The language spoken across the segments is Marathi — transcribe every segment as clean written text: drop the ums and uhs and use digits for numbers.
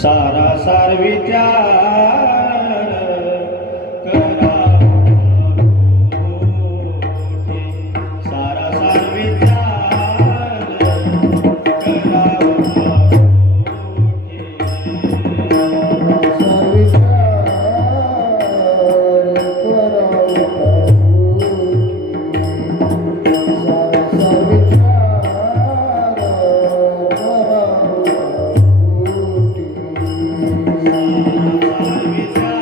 सारा सार विचार करा सारा सार विचार करा विचार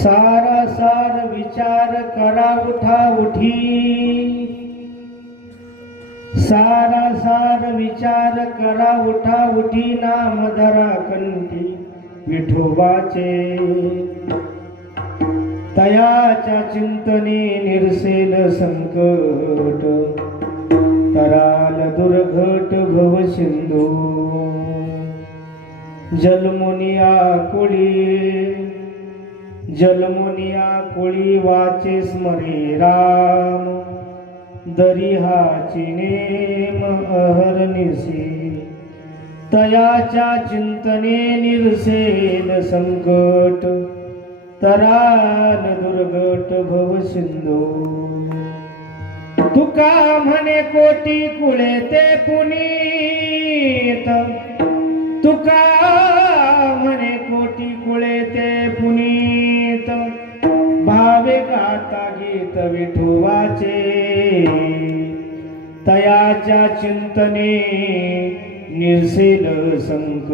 सारासार विचार करा उठा उठी, सारासार विचार करा उठा उठी, नाम धरा कंठी विठोबाचे, तयाच्या चिंतने निरसेल संकट, तराल दुर्घट भव सिंधू, जलमुनिया कुळी जलमुनिया कुळी वाचे स्मरे राम दरिहाची नेम अहर्निशी तयाच्या चिंतने निरसेल संकट तराल दुर्गट भव सिंधू तुका म्हणे कोटी कुळे ते पुनीत तुका म्हणे कोटी कुळे ते पुनीत भावे गाता गीत विठोबाचे तयाच्या चिंतने निरसेल संकट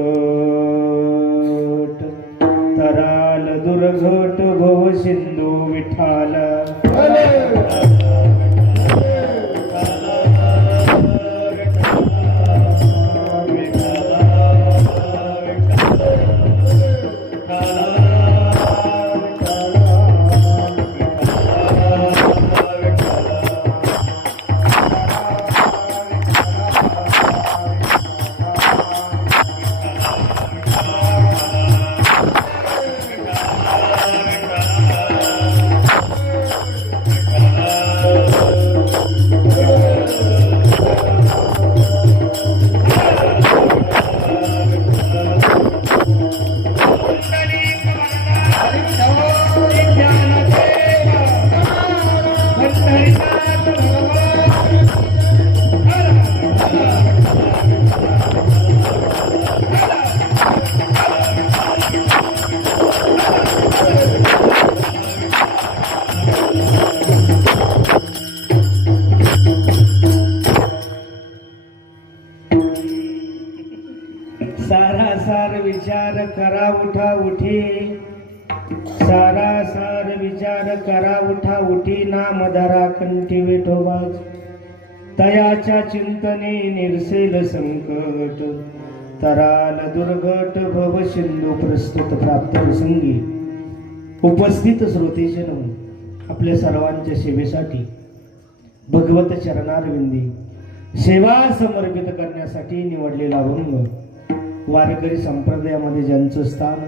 तराल दुर्घट भव सिंधू विठाल सारासार विचार करा उठा उठी सारासार विचार करा उठा उठी नाम धरा कंठी विठोबाच तयाच्या चिंतने निरसेल संकट तराल दुर्घट भव सिंधू प्रस्तुत प्राप्त प्रसंगी उपस्थित श्रोतेजन आपल्या सर्वांच्या सेवेसाठी भगवत चरणारविंदी सेवा समर्पित करण्यासाठी निवडलेला अभंग वारकरी संप्रदायामध्ये ज्यांचं स्थान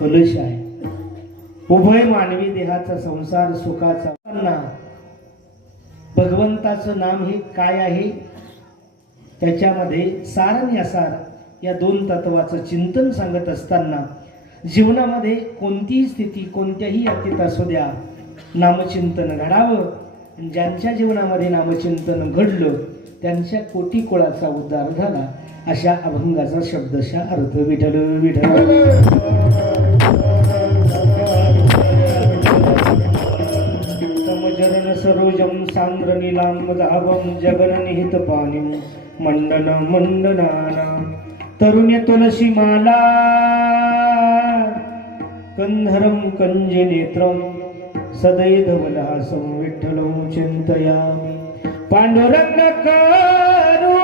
कलश आहे उभय मानवी देहाचा संसार सुखाचा भगवंताचं नाम हे काय आहे त्याच्यामध्ये सार आणि असार या दोन तत्वाचं चिंतन सांगत असताना जीवनामध्ये कोणतीही स्थिती कोणत्याही अतीत असू द्या नामचिंतन घडावं ज्यांच्या जीवनामध्ये नामचिंतन घडलं त्यांच्या कोटी कुळाचा उद्धार झाला अशा अभंगाचा शब्दशः अर्थ विठ्ठल विठ्ठल समजरण सरोजम सांद्र नीलांबम जगन निहित पाणिम मंडन मंडनाना तरुण्य तुलसी माला कंधरम कंजे नेत्रम सदै धवलहासं विठ्ठलं चिंतयामि पांडुरंग करू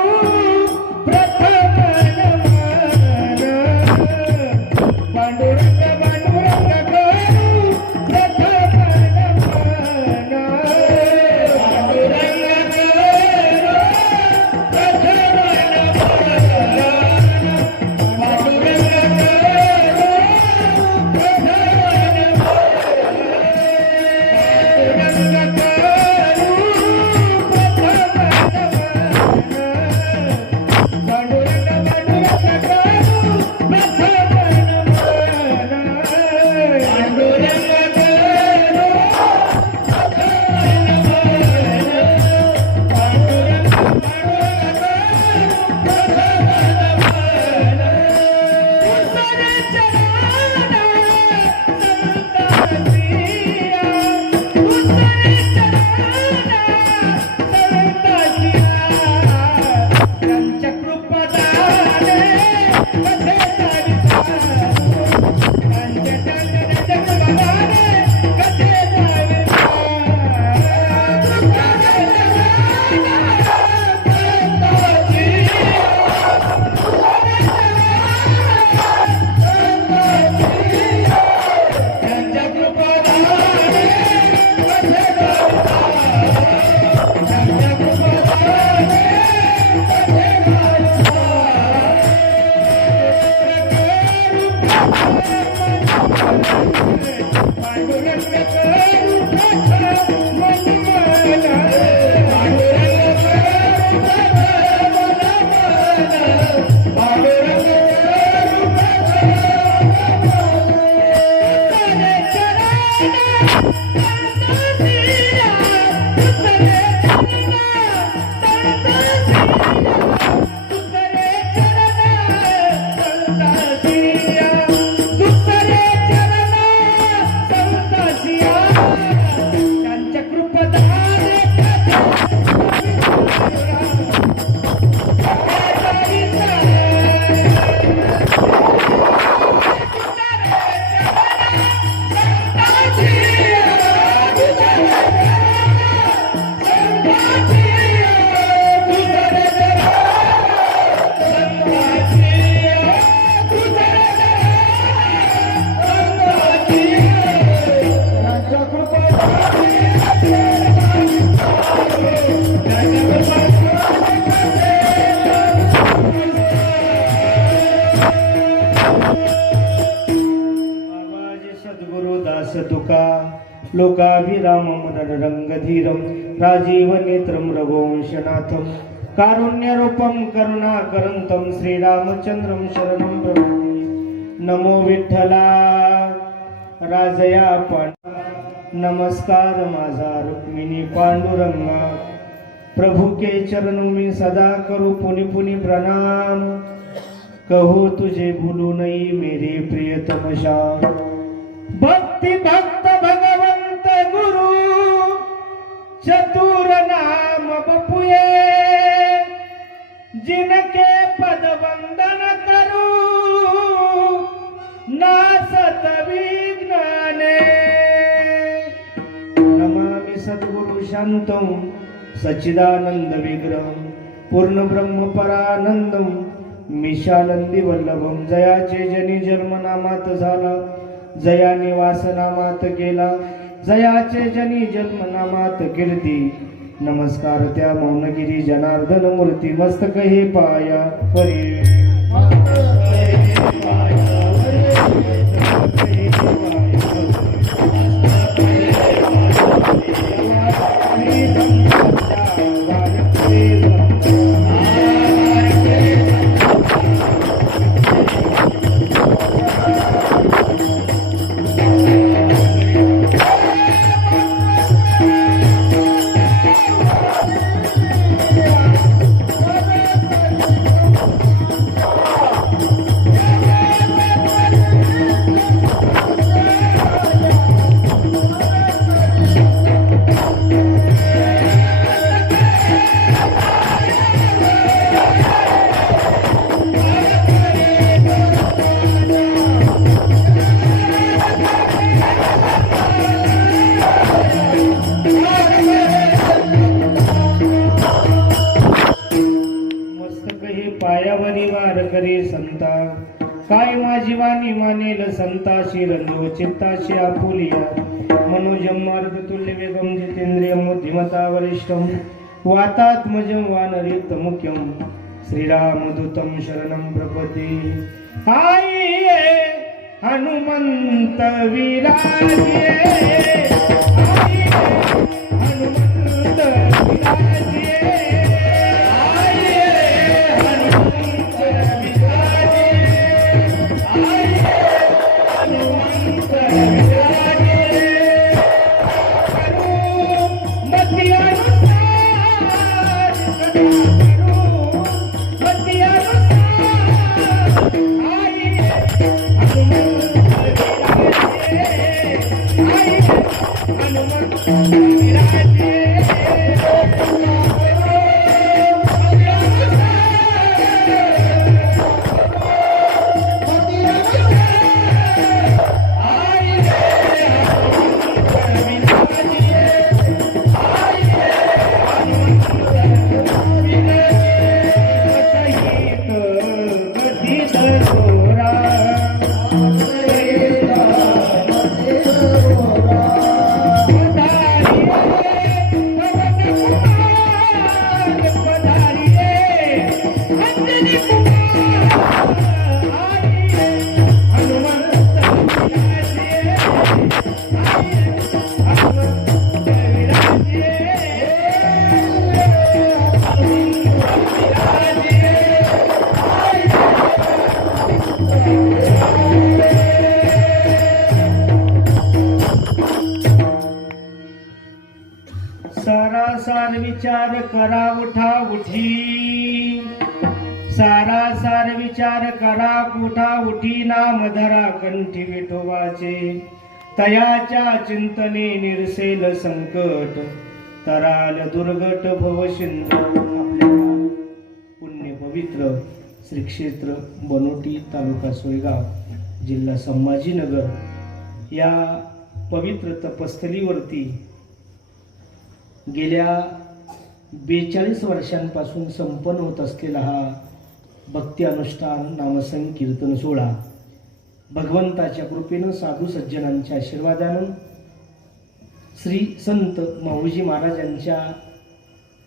लोकाभिरामं रणरङ्गधीरं राजीवनेत्रं रघुवंशनाथं कारुण्यरूपं करुणाकरन्तं श्रीरामचन्द्रं शरणं प्रपद्ये। नमो विठ्ठला राजया नमस्कार माझा रुक्मिणी पांडुरंगा, प्रभु के चरणों में सदा करो पुनि पुनि प्रणाम, कहो तुझे भूलू नहीं मेरे प्रियतम श्याम। भक्ति भक्त भगवंत गुरु चतुर नाम बपुए, जिनके पद वंदन करू नासत विघ्नाने। नमामि सद्गुरु शांतं सच्चिदानंद विग्रहं पूर्ण ब्रह्म परानंदं मिशानंदी वल्लभं। जयाचे जनी जन्म नामात झाला, जया निवास नामात गेला, जयाचे जनी जन्म नामात कीर्ती। नमस्कार त्या मौनगिरी जनार्दन मूर्ती, मस्तक हे पाया परी। संता काय माझी वाणी मानेल संताशी, रंजो चित्ताशी आपुलिया। मनोजम मार्ग तुल्य वेगम जितेंद्रियम बुद्धिमता वरिष्ठम, वातात्मजं वानरिक्त मुख्यम श्रीरामदूतं शरणं प्रपद्ये। आइये हनुमंत विराजिए, आइये हनुमंत विराजिए, सारासार विचार करा उठा उठी, सारासार विचार करा उठा उठी। नाम धरा कंठी विठोबाचे, तयाच्या चिंतने निरसेल संकट, तराल दुर्गट भव सिंधू। आपल्या पुण्य पवित्र श्री क्षेत्र बनोटी, तालुका सोयगाव, जिल्हा संभाजीनगर या पवित्र तपस्थलीवरती गेल्या 42 वर्षांपासून संपन्न होत असलेला हा भक्ती अनुष्ठान नामसंकीर्तन सोहळा भगवंताच्या कृपेनं, साधू सज्जनांच्या आशीर्वादानं, श्री संत माऊजी महाराजांच्या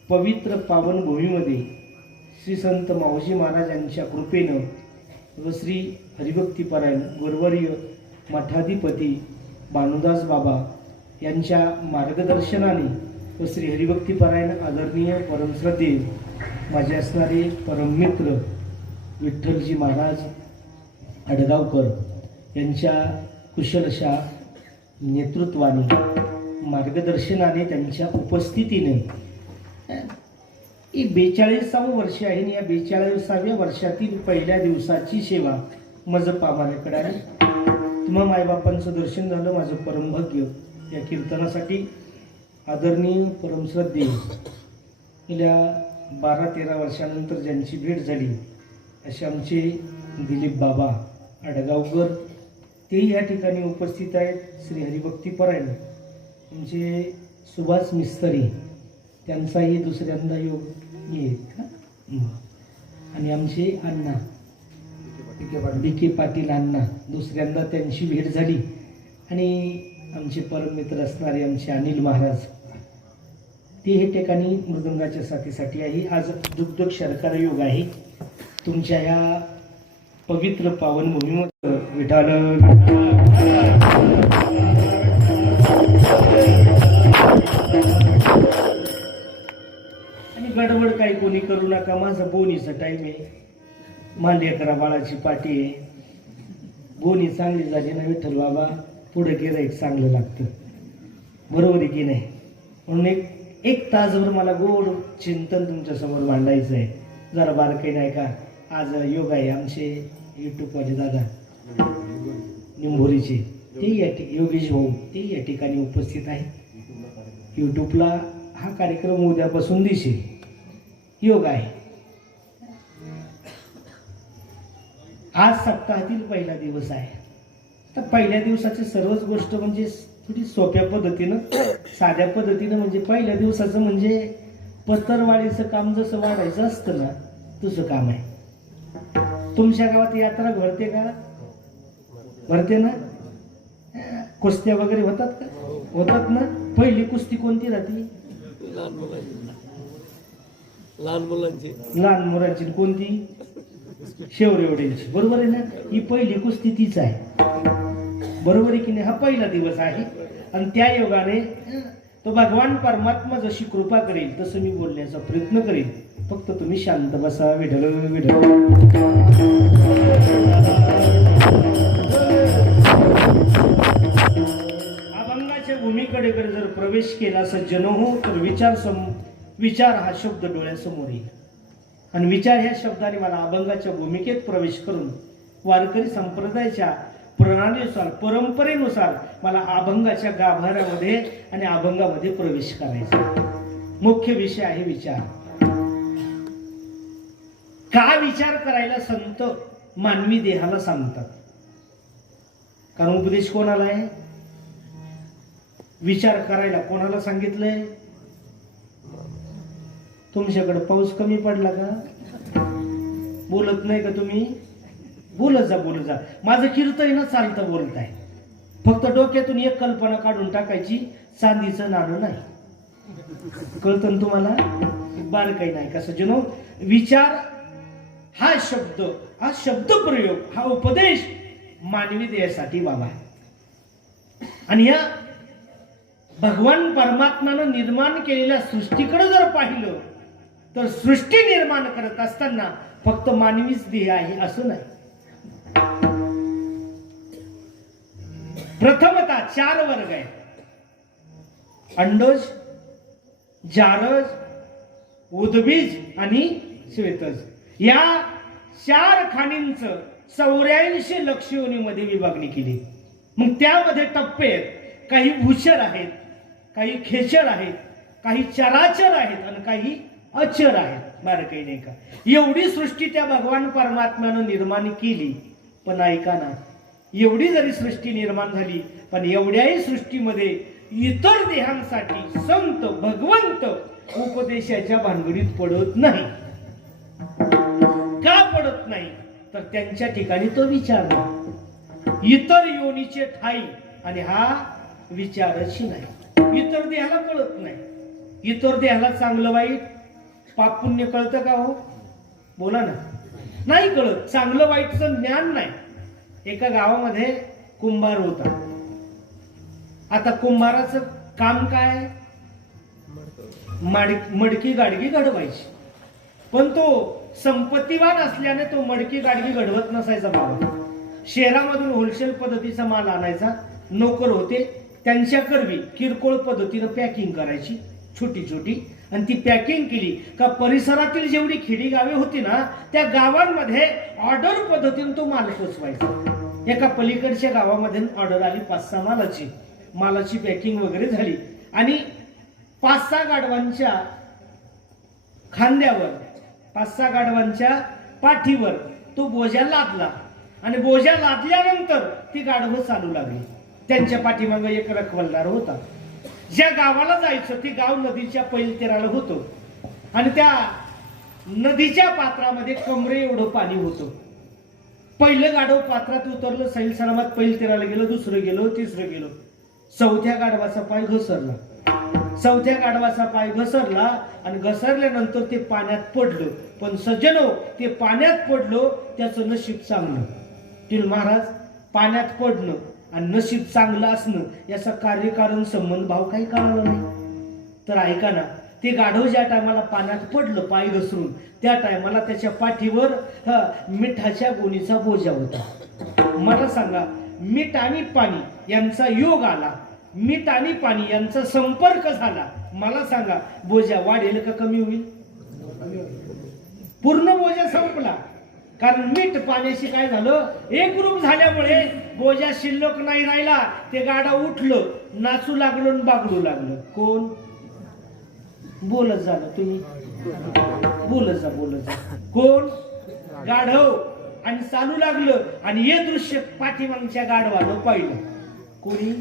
पवित्र पावन भूमीमध्ये श्री संत माऊजी महाराजांच्या कृपेनं व श्री हरिभक्तीपरायण गुरुवर्य मठाधिपती भानुदास बाबा यांच्या मार्गदर्शनाने व श्री हरिभक्तीपरायण आदरणीय परमश्रद्धेय माझे असणारे परममित्र विठ्ठलजी महाराज अडगावकर यांच्या कुशलशा नेतृत्वाने मार्गदर्शनाने त्यांच्या उपस्थितीने ही 42वे वर्ष आहे आणि या 42व्या वर्षातील पहिल्या दिवसाची सेवा मज पामाऱ्याकडे आहे. तुम्हा मायबापांचं दर्शन झालं, माझं परमभाग्य. या कीर्तनासाठी आदरणीय परमश्रद्धेय गेल्या 12-13 वर्षानंतर ज्यांची भेट झाली असे आमचे दिलीप बाबा अडगावकर तेही या ठिकाणी उपस्थित आहेत. श्री हरिभक्तीपरायण आमचे सुभाष मिस्त्री त्यांचाही दुसऱ्यांदा योग येत आणि आमचे अण्णा बी.के. पाटील अण्णा दुसऱ्यांदा त्यांची भेट झाली आणि आमचे परममित्र असणारे आमचे अनिल महाराज ते हे ठिकाणी मृदंगाच्या साथीसाठी आहे. आज दुग्ध शर्करा योग आहे. तुमच्या ह्या पवित्र पावनभूमीमध्ये विठाल आणि गडबड काही कोणी करू नका. माझा बोनीचा टाईम आहे. मांडेकरा बाळाची पाठी आहे. बोनी चांगली झाली ना विठ्ठल बाबा पुढे गिराईक चांगलं लागतं. बरोबर आहे की नाही? म्हणून एक तासभर मला गोड चिंतन तुमच्यासमोर मांडायचं आहे. जरा बारकाई नाही का? आज योग आहे आमचे यूट्यूबवाले दादा निंभोरीचे ते या योगेश भाऊ ते या ठिकाणी उपस्थित आहे. यूट्यूबला हा कार्यक्रम उद्यापासून दिसेल. योग आहे. आज सप्ताहातील पहिला दिवस आहे. तर पहिल्या दिवसाची सर्वच गोष्ट म्हणजे थोडी सोप्या पद्धतीनं साध्या पद्धतीनं म्हणजे पहिल्या दिवसाचं म्हणजे पत्तरवाडीचं काम जसं वाढायचं असतं ना तसं काम आहे. तुमच्या गावात यात्रा भरते का? भरते ना? कुस्त्या वगैरे होतात का? होतात ना? पहिली कुस्ती कोणती राहते? लहान मुलांची कोणती? शेवरेवड्यांची. बरोबर आहे ना? ही पहिली कुस्ती तीच आहे. बरोबर आहे की नाही? हा पहिला दिवस आहे आणि त्या योगाने तो भगवान परमात्मा जशी कृपा करेल तसं मी बोलण्याचा प्रयत्न करेल. फक्त तुम्ही शांत बसा. विढल विढल अभंगाच्या भूमीकडे जर प्रवेश केला सज्जन हो तर विचार हा शब्द डोळ्यासमोर येईल आणि विचार ह्या शब्दाने मला अभंगाच्या भूमिकेत प्रवेश करून वारकरी संप्रदायाच्या प्रणालीनुसार परंपरेनुसार मला अभंगाच्या गाभाऱ्यामध्ये आणि अभंगामध्ये प्रवेश करायचा. मुख्य विषय आहे विचार. का विचार करायला संत मानवी देहाला सांगतात? कारण उपदेश कोणाला आहे? विचार करायला कोणाला सांगितलंय? तुमच्याकडे पाऊस कमी पडला का? बोलत नाही का तुम्ही? बोलत जा बोलत जा. माझं कीर्तन ना चालतं बोलत आहे. फक्त डोक्यातून एक कल्पना काढून टाकायची. चांदीचं नाणं नाही. कळतं तुम्हाला? बारकाई नाही का सज्जनो? विचार हा शब्द प्रयोग हा उपदेश मानवी देहासाठी बाबा आहे. आणि या भगवान परमात्म्यानं निर्माण केलेल्या सृष्टीकडे जर पाहिलं तर सृष्टी निर्माण करत असताना फक्त मानवीच देह आहे असं नाही. प्रथमतः 4 वर्ग आहेत. अंडज, जारज, उद्बीज आणि श्वेतज. या 4 खाणींचं 84 लक्ष योनीमध्ये विभागणी केली. मग त्यामध्ये टप्पे आहेत. काही भूचर आहेत, काही खेचर आहेत, काही चराचर आहेत आणि काही अचर आहेत. बरं काही नाही का? एवढी सृष्टी त्या भगवान परमात्म्यानं निर्माण केली. पण ऐका ना, एवढी जरी सृष्टी निर्माण झाली पण एवढ्याही सृष्टीमध्ये इतर देहांसाठी संत भगवंत उपदेशाच्या भानगडीत पडत नाही. का पडत नाही? तर त्यांच्या ठिकाणी तो विचार नाही. इतर योनीचे ठाई आणि हा विचारच नाही. इतर देहाला कळत नाही. इतर देहाला चांगलं वाईट पाप पुण्य कळतं का हो? बोला ना. नाही कळत. चांगलं वाईटचं ज्ञान नाही. एका गावामध्ये कुंभार होता. आता कुंभाराचं काम काय? मडकी गाडगी घडवायची. पण तो संपत्तीवान असल्याने तो मडकी गाडगी घडवत नसायचा बाबा. शहरामधून होलसेल पद्धतीचा माल आणायचा, नोकर होते, त्यांच्या करवी किरकोळ पद्धतीनं पॅकिंग करायची छोटी छोटी, आणि ती पॅकिंग केली का परिसरातील जेवढी खेडी गावे होती ना त्या गावांमध्ये ऑर्डर पद्धतीने तो माल पोचवायचा. एका पलीकडच्या गावामध्ये ऑर्डर आली 5-6 मालाची पॅकिंग वगैरे झाली आणि 5-6 गाढवांच्या खांद्यावर 5-6 गाढवांच्या पाठीवर तो बोजा लादला आणि बोजा लादल्यानंतर ती गाढवं चालू लागली. त्यांच्या पाठीमागं एक रखवलदार होता. ज्या गावाला जायचं ते गाव नदीच्या पैलतीराला होतं आणि त्या नदीच्या पात्रामध्ये कमरे एवढं पाणी होतं. पहिलं गाढव पात्रात उतरलं, सैल सलामत पैलतीराला गेलं, दुसरं गेलो, तिसरं गेलो. 4थ्या गाढवाचा पाय घसरला. 4थ्या गाढवाचा पाय घसरला आणि घसरल्यानंतर ते पाण्यात पडलं. पण सज्जनो, ते पाण्यात पडलो त्याचं नशीब चांगलं. तिल महाराज, पाण्यात पडणं आणि नशीब चांगलं असणं याचा कार्यकारण संबंध भाव काही कळाला नाही. तर ऐका ना, ते गाढव ज्या टायमाला पाण्यात पडलं पाय घसरून, त्या टायमाला त्याच्या पाठीवर मिठाच्या गोणीचा बोजा होता. मला सांगा, मीठ आणि पाणी यांचा योग आला, मीठ आणि पाणी यांचा संपर्क झाला, मला सांगा बोजा वाढेल का कमी होईल? पूर्ण बोजा संपला. कारण मीठ पाण्याशी काय झालं, एकरूप झाल्यामुळे बोजा शिल्लक नाही राहिला. ते गाढव उठलं, नाचू लागलो आणि बागडू लागलं. कोण? बोलत झालं तुम्ही, बोलत जा. कोण? गाढव. आणि चालू लागलं आणि हे दृश्य पाठीमागच्या गाढवानं पाहिलं. कोणी?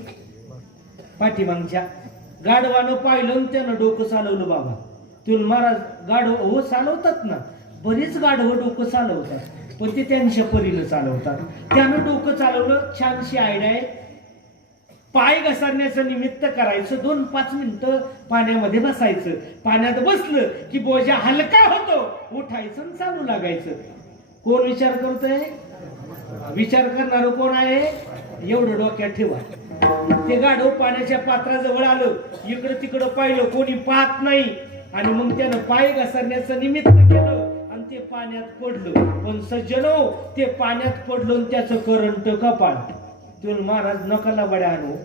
पाठीमागच्या गाढवानं पाहिलं आणि त्यानं डोकं चालवलं. बाबा तुला महाराज, गाढव हो चालवतात ना, बरेच गाढव डोकं चालवतात, पण ते त्यांच्या परीनं चालवतात. त्यानं डोकं चालवलं. छानशी आयडिया आहे. पाय घसरण्याचं निमित्त करायचं, 2-5 मिनिटं पाण्यामध्ये बसायचं. पाण्यात बसलं की बोजा हलका होतो, उठायचं आणि चालू लागायचं. कोण विचार करतोय? विचार करणार कोण आहे? एवढं डोक्यात ठेवा. ते गाढव पाण्याच्या पात्राजवळ आलं, इकडं तिकडं पाहिलं, कोणी पाहत नाही, आणि मग त्यानं पाय घसरण्याचं निमित्त केलं आणि ते पाण्यात पडलं. पण सज्जनो, ते पाण्यात पडलं आणि त्याचं करंट कपाळ. तुला महाराज नकाला बड्या आणू,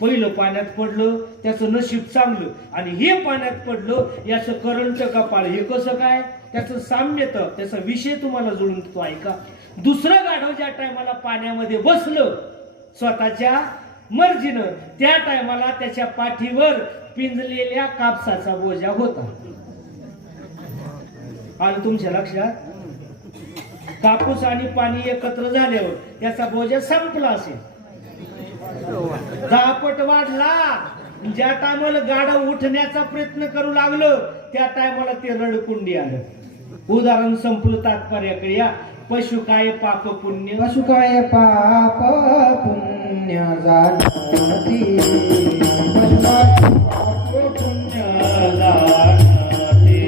पहिलं पाण्यात पडलं त्याचं नशीब चांगलं आणि हे पाण्यात पडलं याचं करंट कपाळ. हे कसं काय? त्याचं साम्यत, त्याचा विषय तुम्हाला जोडून देतो, ऐका. दुसरं गाढव ज्या टायमाला पाण्यामध्ये बसलं स्वतःच्या मर्जीनं, त्या टायमाला त्याच्या पाठीवर पिंजलेल्या कापसाचा बोजा होता. आणि तुमच्या लक्षात, कापूस आणि पाणी एकत्र झाल्यावर त्याचा बोजा संपला असेल, 10 पट वाढला. ज्या टायमाला गाढव उठण्याचा प्रयत्न करू लागलं त्या टायमाला ते रडकुंडी आलं. उदाहरण संपलं. तात्पर्याकडे या. पशु काय पाप पुण्य, पशु काय पाप पुण्य जाणती, पशु काय पाप पुण्य जाणती,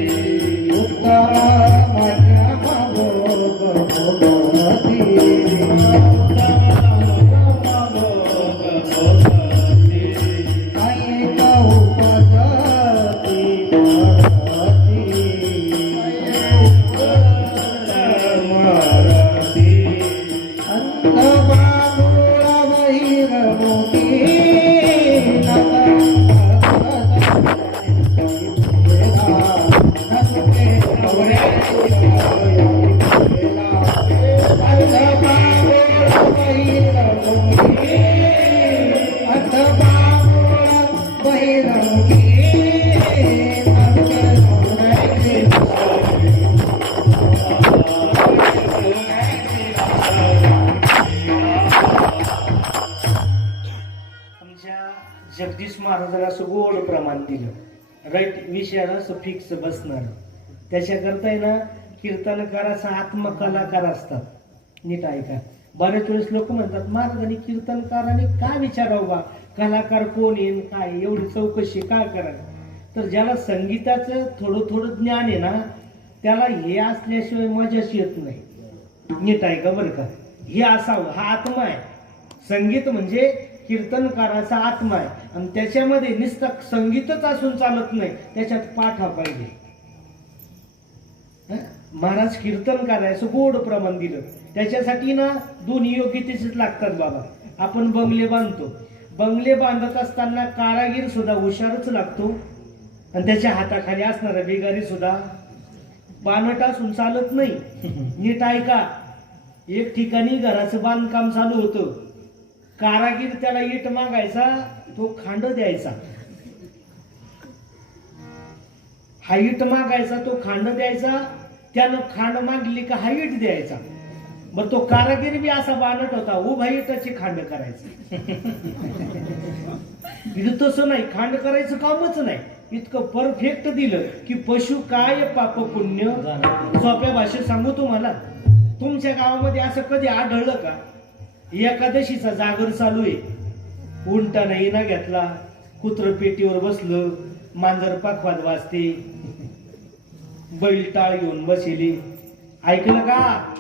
उत्तम मध्यम भोग भोगती, जगदीश महाराजांना असं गोड प्रमाण दिलं. राईट विषयाला असं फिक्स बसणार. त्याच्याकरता आहे ना, कीर्तनकाराचा आत्मकलाकार असतात. नीट ऐका. बरेच वेळेस लोक म्हणतात महाराजांनी कीर्तनकाराने काय विचारावं बा, कलाकार कोण येईल काय, एवढी चौकशी काय करायला. तर ज्याला संगीताचं थोडं ज्ञान आहे ना, त्याला हे असल्याशिवाय मजाच येत नाही. नीट ऐका बरं का. हे असावं, हा आत्मा आहे. संगीत म्हणजे कीर्तनकाराचा आत्मा आहे आणि त्याच्यामध्ये नुसतं संगीतच असून चालत नाही, त्याच्यात पाठा पाहिजे. हं? महाराज कीर्तनकार आहे असं गोड प्रमाण दिलं. त्याच्यासाठी ना दोन्ही योग्यतेच लागतात बाबा. आपण बंगले बांधतो, बंगले बांधत असताना कारागीर सुद्धा हुशारच लागतो आणि त्याच्या हाताखाली असणारा बिगारी सुद्धा बाणट असून चालत नाही. नीट ऐका, एक ठिकाणी घराचं बांधकाम चालू होतं. कारागीर त्याला इट मागायचा, तो खांड द्यायचा. हा इट मागायचा, तो खांड द्यायचा. त्यानं खांड मागली का हा इट द्यायचा. बर तो कारागीर बी असा बाणट होता, उभा इटाची खांड करायचं. इथं तसं नाही, खांड करायचं कामच नाही. इतकं परफेक्ट दिलं की पशु काय पाप पुण्य. सोप्या भाषेत सांगू तुम्हाला, तुमच्या गावामध्ये असं कधी आढळलं का? एकादशीचा जागर चालू आहे, उंटानं इना घेतला, कुत्र पेटीवर बसलं, मांजर पाखवात वाजते, बैल टाळ घेऊन बसेली. ऐकलं का?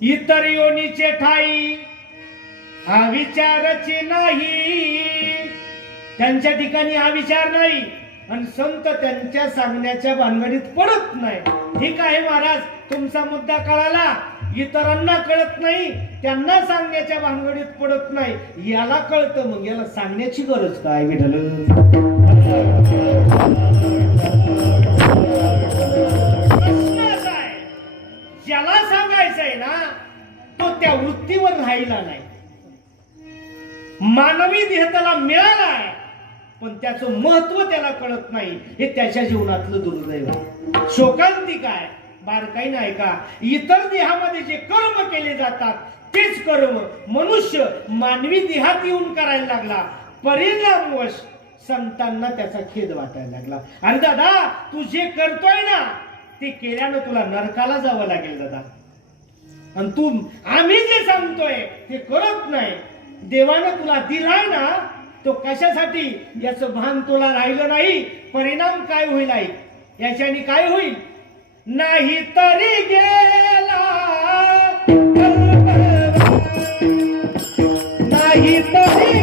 इतर योनीचे ठाई हा विचारची नाही. त्यांच्या ठिकाणी हा विचार नाही आणि संत त्यांच्या सांगण्याच्या भानगडीत पडत नाही. ठीक आहे महाराज, तुमचा मुद्दा कळाला. इतरांना कळत नाही, त्यांना सांगण्याच्या भानगडीत पडत नाही. याला कळतं, मग याला सांगण्याची गरज काय विठ्ठल. ज्याला सांगायचंय ना तो त्या वृत्तीवर राहिला नाही. मानवी देह त्याला मिळाला आहे, पण त्याचं महत्व त्याला कळत नाही. हे त्याच्या जीवनातलं दुर्दैव आहे. शोकांतिक आहे. बारकाईने ऐका, इतर देहामध्ये जे कर्म केले जातात तेच कर्म मनुष्य मानवी देहात येऊन करायला लागला. परिणामवश संतांना त्याचा खेद वाटायला लागला. अरे दादा, तू जे करतोय ना ते केल्यानं तुला नरकाला जावं लागेल दादा. आणि तू आम्ही जे सांगतोय ते करत नाही. देवानं तुला दिलाय ना, तो कशासाठी याचं भान तुला राहिलं नाही. परिणाम काय होईल आहे, याच्याने काय होईल? नाही तरी गेला, नाही तरी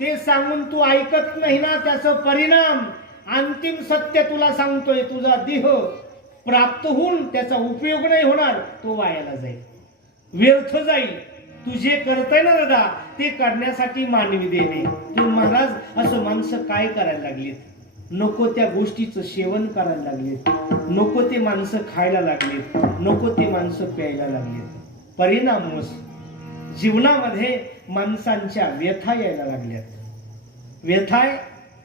ते सांगून तू ऐकत नाही ना, त्याचा परिणाम अंतिम सत्य तुला सांगतोय, तुझा देह प्राप्त होऊन त्याचा उपयोग नाही होणार, तो वायाला जाईल, व्यर्थ जाईल. तू जे करतोय ना दादा ते करण्यासाठी मानवी देणे. तू महाराज असं माणसं काय करायला लागलीत? नको त्या गोष्टीचं सेवन करायला लागलेत, नको ते माणसं खायला लागलेत, नको ते माणसं प्यायला लागलेत. परिणामच जीवनामध्ये माणसांच्या व्यथा यायला लागल्यात. व्यथा आहे,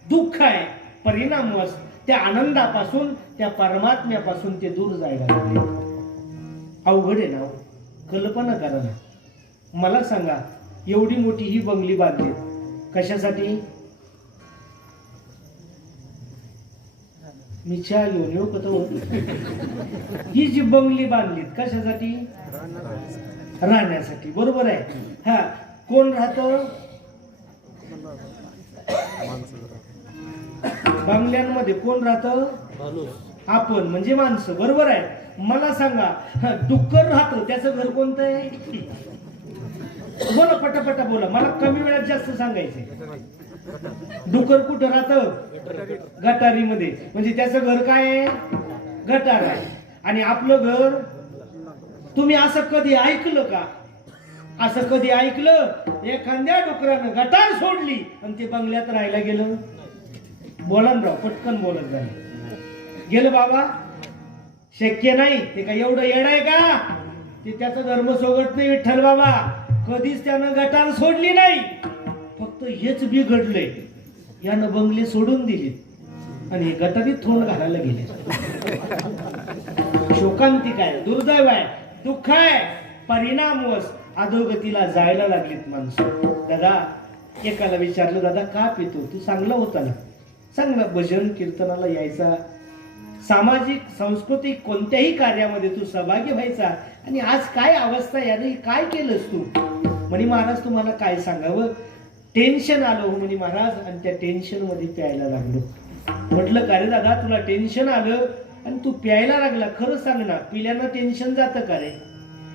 दुःख आहे. परिणामवश त्या आनंदापासून, त्या परमात्म्यापासून ते दूर जायला लागले. अवघड आहे ना. कल्पना करा ना. मला सांगा, एवढी मोठी ही बंगली बांधली कशासाठी? मी चहा घेऊन येऊ का? ही जी बंगली बांधलीत कशासाठी? राहण्यासाठी, बरोबर आहे. हा, कोण राहतं बंगल्यांमध्ये? कोण राहतं? आपण म्हणजे माणसं, बरोबर आहे. मला सांगा, डुक्कर राहतं, त्याचं घर कोणतं आहे? बोला पटापटा बोला, मला कमी वेळात जास्त सांगायचंय. डुक्कर कुठं राहतं? गटारीमध्ये. म्हणजे त्याचं घर काय आहे? गटार आहे. आणि आपलं घर, तुम्ही असं कधी ऐकलं का? असं कधी ऐकलं एखाद्या डुकरानं गटार सोडली आणि ते बंगल्यात राहायला गेलं? बोला ना राव, पटकन बोलत झालं. गेलं बाबा? शक्य नाही. ते काय एवढं येड आहे का? ते त्याचा धर्म सोडत नाही विठ्ठल बाबा. कधीच त्यानं गटार सोडली नाही. फक्त हेच बिघडलंय, यानं बंगले सोडून दिली आणि गटारीत थोड घालायला गेले. शोकांतिक आहे, दुर्दैव आहे, दुःख आहे. परिणामवश अधोगतीला जायला लागलीत माणसं. दादा, एकाला विचारलं, दादा का पितो? तू चांगला होता ना, चांगला भजन कीर्तनाला यायचा, सामाजिक सांस्कृतिक कोणत्याही कार्यामध्ये तू सहभागी व्हायचा, आणि आज काय अवस्था, याने काय केलंस तू? म्हणे महाराज तुम्हाला काय सांगावं, टेन्शन आलं हो म्हणे महाराज, आणि त्या टेन्शन मध्ये प्यायला लागलो. म्हटलं का रे दादा, तुला टेन्शन आलं आणि तू प्यायला लागला, खरं सांग ना, पिल्यानं टेन्शन जातं का रे?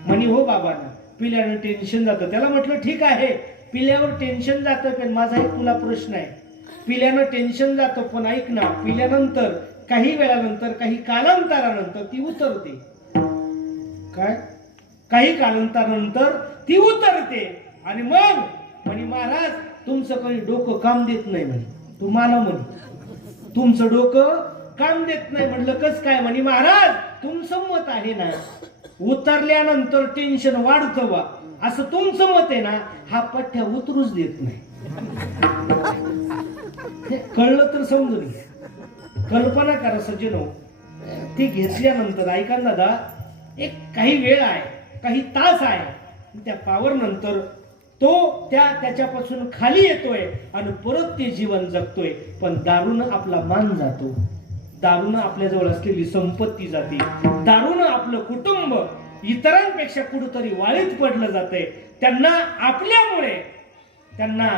म्हणे हो बाबा ना, पिल्यानं टेन्शन जातं. त्याला म्हटलं ठीक आहे, पिल्यावर टेन्शन जातं, पण माझा एक तुला प्रश्न आहे. पिल्यानं टेन्शन जातं, पण ऐक ना, पिल्यानंतर काही वेळानंतर, काही कालांतरानंतर ती उतरते. काय? काही कालांतरानंतर ती उतरते. आणि मग म्हणे महाराज तुमचं काही डोकं काम देत नाही म्हणे. तुम्हाला म्हणे तुमचं डोकं काम देत नाही. म्हटलं कस काय? म्हणे महाराज तुमचं मत आहे ना, उतरल्यानंतर टेन्शन वाढतं बा, असं तुमचं मत आहे ना, हा पठ्ठ्या उतरूच देत नाही. कळलं तर समजून घ्या. कल्पना करा सज्जनो, ती घेतल्यानंतर ऐका दादा, एक काही वेळ आहे, काही तास आहे, त्या पावर नंतर तो त्याच्यापासून खाली येतोय आणि परत ते जीवन जगतोय. पण दारूनं आपला मान जातो, दारूनं आपल्याजवळ असलेली संपत्ती जाते, दारूनं आपलं कुटुंब इतरांपेक्षा कुठंतरी वाळीत पडलं जातंय. त्यांना आपल्यामुळे त्यांना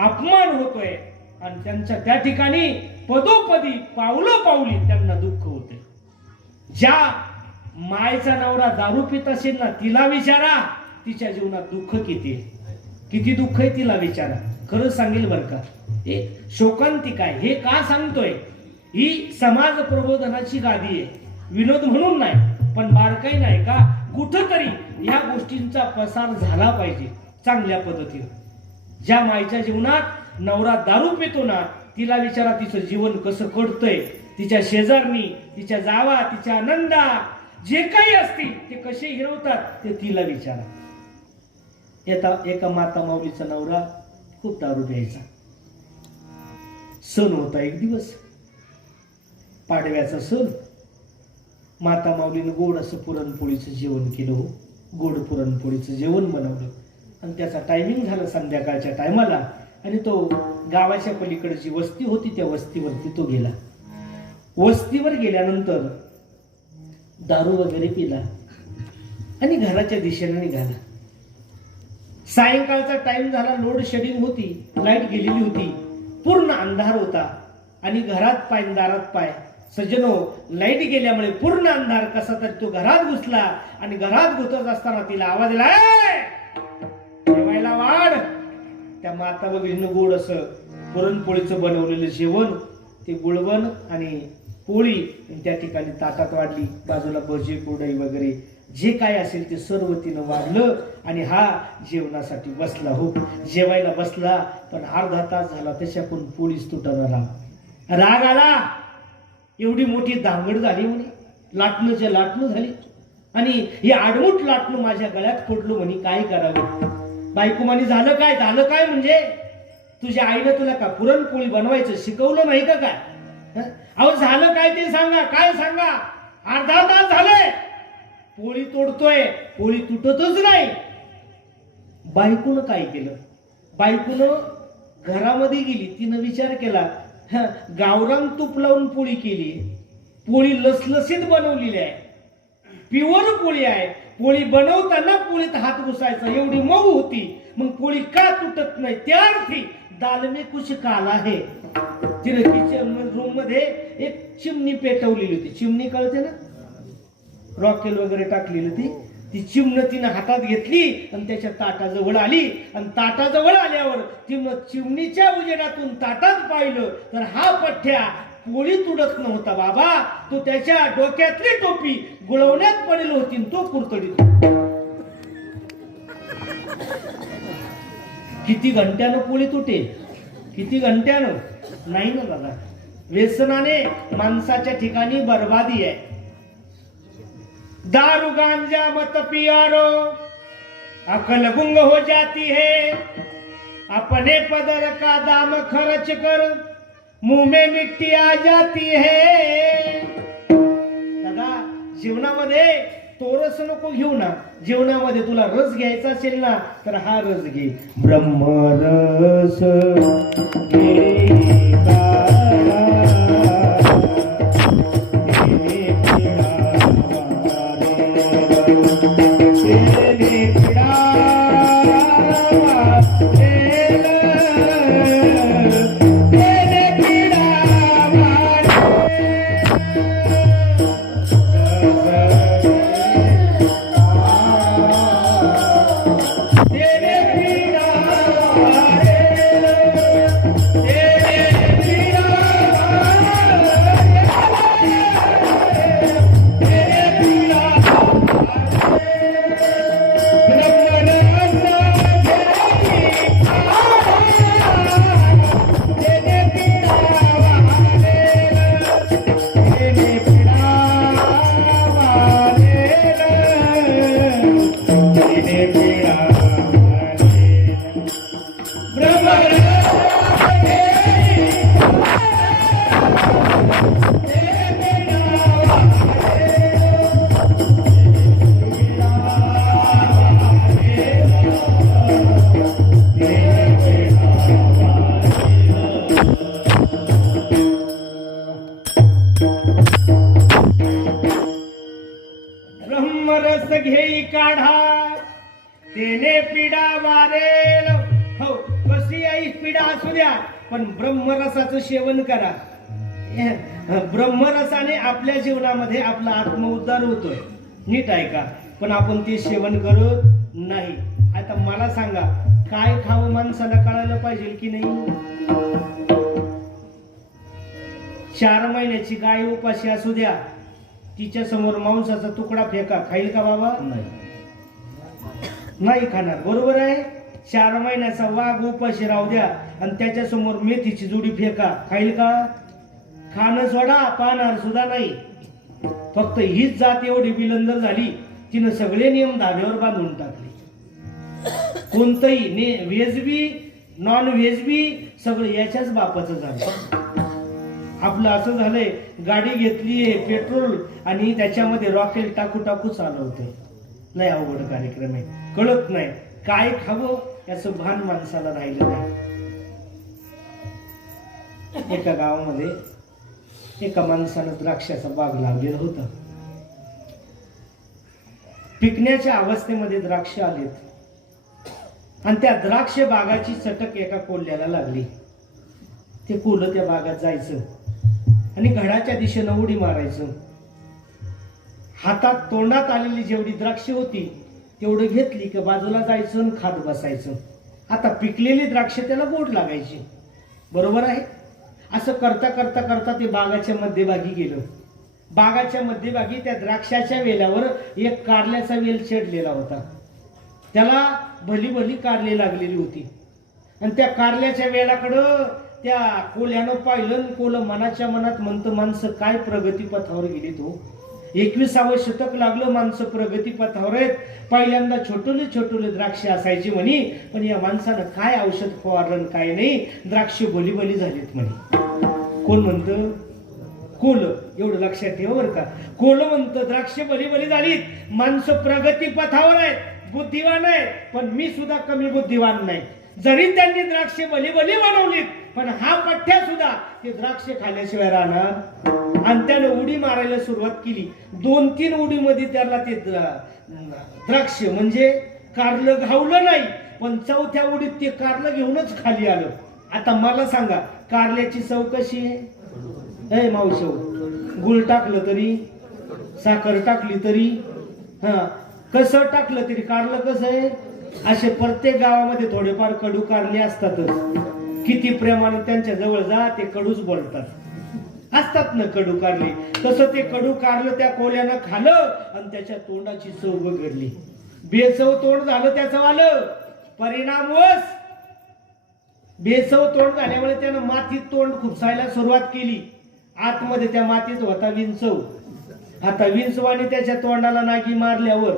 अपमान होतोय आणि त्यांच्या त्या ठिकाणी पदोपदी पावलोपावली त्यांना दुःख होते. ज्या मायचा नवरा दारू पित असेल ना, तिला विचारा तिच्या जीवनात दुःख किती दुःख आहे, तिला विचारा. खरं सांगेल बरं का. हे शोकांतिक आहे. हे का सांगतोय? ही समाज प्रबोधनाची गादी आहे, विनोद म्हणून नाही, पण बारकाई नाही का, कुठंतरी ह्या गोष्टींचा प्रसार झाला पाहिजे चांगल्या पद्धतीने. ज्या मायच्या जीवनात नवरा दारू पितो ना, तिला विचारा तिचं जीवन कसं कडतंय. तिच्या शेजारणी, तिच्या जावा, तिच्या नंदा जे काही असतील ते कसे हिरवतात ते तिला विचारा. एका माता माऊलीचा नवरा खूप दारू प्यायचा. सण होता एक दिवस, पाडव्याचा सण. माता माऊलीनं गोड असं पुरणपोळीचं जेवण केलं हो, गोड पुरणपोळीचं जेवण बनवलं आणि त्याचा टायमिंग झाला संध्याकाळच्या टायमाला. आणि तो गावाच्या पलीकडे जी वस्ती होती त्या वस्तीवरती तो गेला. वस्तीवर गेल्यानंतर दारू वगैरे पिला आणि घराच्या दिशेने निघाला. सायंकाळचा टाइम झाला, लोड शेडिंग होती, लाईट गेलेली होती, पूर्ण अंधार होता आणि घरात पाय दारात पाय. सज्जनो, लाईट गेल्यामुळे पूर्ण अंधार. कसा तर तो घरात घुसला आणि घरात घुसत असताना तिला आवाज दिला, जेवायला वाढ. त्या माता वगैरेनं गोड असं पुरणपोळीचं बनवलेलं जेवण, ते गुळवण आणि पोळी त्या ठिकाणी ताटात वाढली. बाजूला भजी कुरडई वगैरे जे काय असेल ते सर्व तिनं वाढलं आणि हा जेवणासाठी बसला हो. जेवायला बसला, पण अर्धा तास झाला त्याच्याकडून पोळीच तुटणार. राग आला, एवढी मोठी धांगड झाली म्हणे, लाटणंच्या लाटणं झाली आणि हे आडमुठ लाटणं माझ्या गळ्यात पडलो म्हणे, काय करावं. बायको म्हणे झालं काय म्हणजे तुझ्या आईनं तुला का पुरणपोळी बनवायचं शिकवलं नाही का काय? अहो झालं काय ते सांगा, काय सांगा. अर्धा तास झाले पोळी तोडतोय, पोळी तुटतच नाही. बायकोनं काय केलं? बायकोनं घरामध्ये गेली, तिनं विचार केला, गावरान तूप लावून पोळी केली, पोळी लसलसीत बनवलेली आहे, प्युअर पोळी आहे, पोळी बनवताना पोळीत हात घुसायचा, एवढी मऊ होती. मग पोळी का तुटत नाही त्या अर्थी दाल में कुछ काला है. तिने किचन रूम मध्ये एक चिमणी पेटवलेली होती. चिमणी कळते ना, रॉकेल वगैरे टाकलेली ती चिमण तिनं हातात घेतली आणि त्याच्या ताटाजवळ आली. आणि ताटाजवळ आल्यावर तिनं चिमणीच्या उजेडातून ताटात पाहिलं तर हा पठ्ठ्या पोळी तुडत नव्हता बाबा. तो त्याच्या डोक्यातली टोपी गुळवण्यात पडेल होती आणि तो कुरतडीत. किती घंट्यानं पोळी तुटे, किती घंट्यानं नाही ना दादा. व्यसनाने माणसाच्या ठिकाणी बर्बादी आहे. दारू गांजा मत पियारो अकल गुंग हो जाती है. अपने पदर का दाम खर्च कर मुंह में मिट्टी आ जाती है. दादा जीवनामध्ये तोरस नको घेऊ ना. जीवनामध्ये तुला रस घ्यायचा असेल ना तर हा रस घे. ब्रह्मरस ब्रह्मरस घेई काढा तेने पिढा वारेल. हो कशी आई पिढा असू द्या पण ब्रह्मरसाचं सेवन करा. ब्रह्मरसाने आपल्या जीवनामध्ये आपला आत्मउद्धार होतोय. नीट ऐका. पण आपण ते सेवन करत नाही. आता मला सांगा काय खावं माणसाला कळायला पाहिजे की नाही. 4 महिन्याची गाय उपाशी असू द्या, तिच्या समोर मांसाचा तुकडा फेका, खाईल का बाबा? नाही खाणार. बरोबर आहे. 4 महिन्याचा वाघ उपाशी राहू द्या आणि त्याच्या समोर मेथीची जुडी फेका, खाईल का? खाणं सोडा, पाहणार सुद्धा नाही. फक्त हीच जात एवढी बिलंदर झाली, तिनं सगळे नियम धाब्यावर बांधून टाकले. कोणतंही व्हेज बी नॉन व्हेज बी सगळं याच्याच बापाचं झालं. आपलं असं झालंय, गाडी घेतलीये पेट्रोल आणि त्याच्यामध्ये रॉकेल टाकू टाकू चालवतोय. लय अवघड कार्यक्रम आहे. कळत नाही काय खावं याचं भान माणसाला राहिलं नाही. एका गावामध्ये एका माणसानं द्राक्षाचा बाग लावलेला होता. पिकण्याच्या अवस्थेमध्ये द्राक्ष आलेत आणि त्या द्राक्ष बागाची चटक एका कोल्ह्याला लागली. ते कोल्ह त्या बागात जायचं आणि घडाच्या दिशेनं उडी मारायचं. हातात तोंडात आलेली जेवढी द्राक्ष होती तेवढं घेतली की बाजूला जायचं आणि खात बसायचं. आता पिकलेली द्राक्ष त्याला गोड लागायची. बरोबर आहे. असं करता करता करता ते बागाच्या मध्यभागी गेलं. बागाच्या मध्यभागी त्या द्राक्षाच्या वेल्यावर एक कारल्याचा वेल चढलेला होता. त्याला भली भली कारले लागलेली होती आणि त्या कारल्याच्या वेलाकडं त्या कोल्ह्यानं पाहिलं. कोल्ह मनाच्या मनात म्हणतं, माणसं काय प्रगतीपथावर गेली. तो 21वे शतक लागलं, माणसं प्रगतीपथावर आहेत. पहिल्यांदा छोटुले छोटुले द्राक्ष असायची म्हणी, पण या माणसानं काय औषध फवारलं काय नाही, द्राक्ष भली भली झालीत म्हणे. कोण म्हणतं? कोल्ह. एवढं लक्षात ठेवा बरं का. कोल्ह म्हणतं द्राक्ष भली भली झालीत, माणसं प्रगतीपथावर आहेत, बुद्धिवान आहे, पण मी सुद्धा कमी बुद्धिवान नाही. जरी त्यांनी द्राक्षे भली भली बनवलीत पण हा पठ्ठ्या सुद्धा ते द्राक्षे खाल्ल्याशिवाय राहणार. आणि त्याने उडी मारायला सुरुवात केली. 2-3 उडीमध्ये त्याला ते द्राक्ष म्हणजे कारलं घावलं नाही, पण चौथ्या उडीत ते कारलं घेऊनच खाली आलं. आता मला सांगा, कारल्याची चव कशी आहे? ए मावशो, गुळ टाकलं तरी, साखर टाकली तरी, कसं टाकलं तरी कारलं कसं आहे. असे प्रत्येक गावामध्ये थोडेफार कडू कारले असतातच. किती प्रेमाने त्यांच्या जवळ जा, ते कडूच बोलतात. असतात ना कडू कारले. तसं ते कडू कारलं त्या कोल्यानं खाल्लं आणि त्याच्या तोंडाची चव बघडली. बेचव तोंड झालं त्याचं आलं. परिणामवश बेचव तोंड झाल्यामुळे त्यानं मातीत तोंड खुपसायला सुरुवात केली. आतमध्ये त्या मातीत होता विंचव. आता विंचवाने त्याच्या तोंडाला नागी मारल्यावर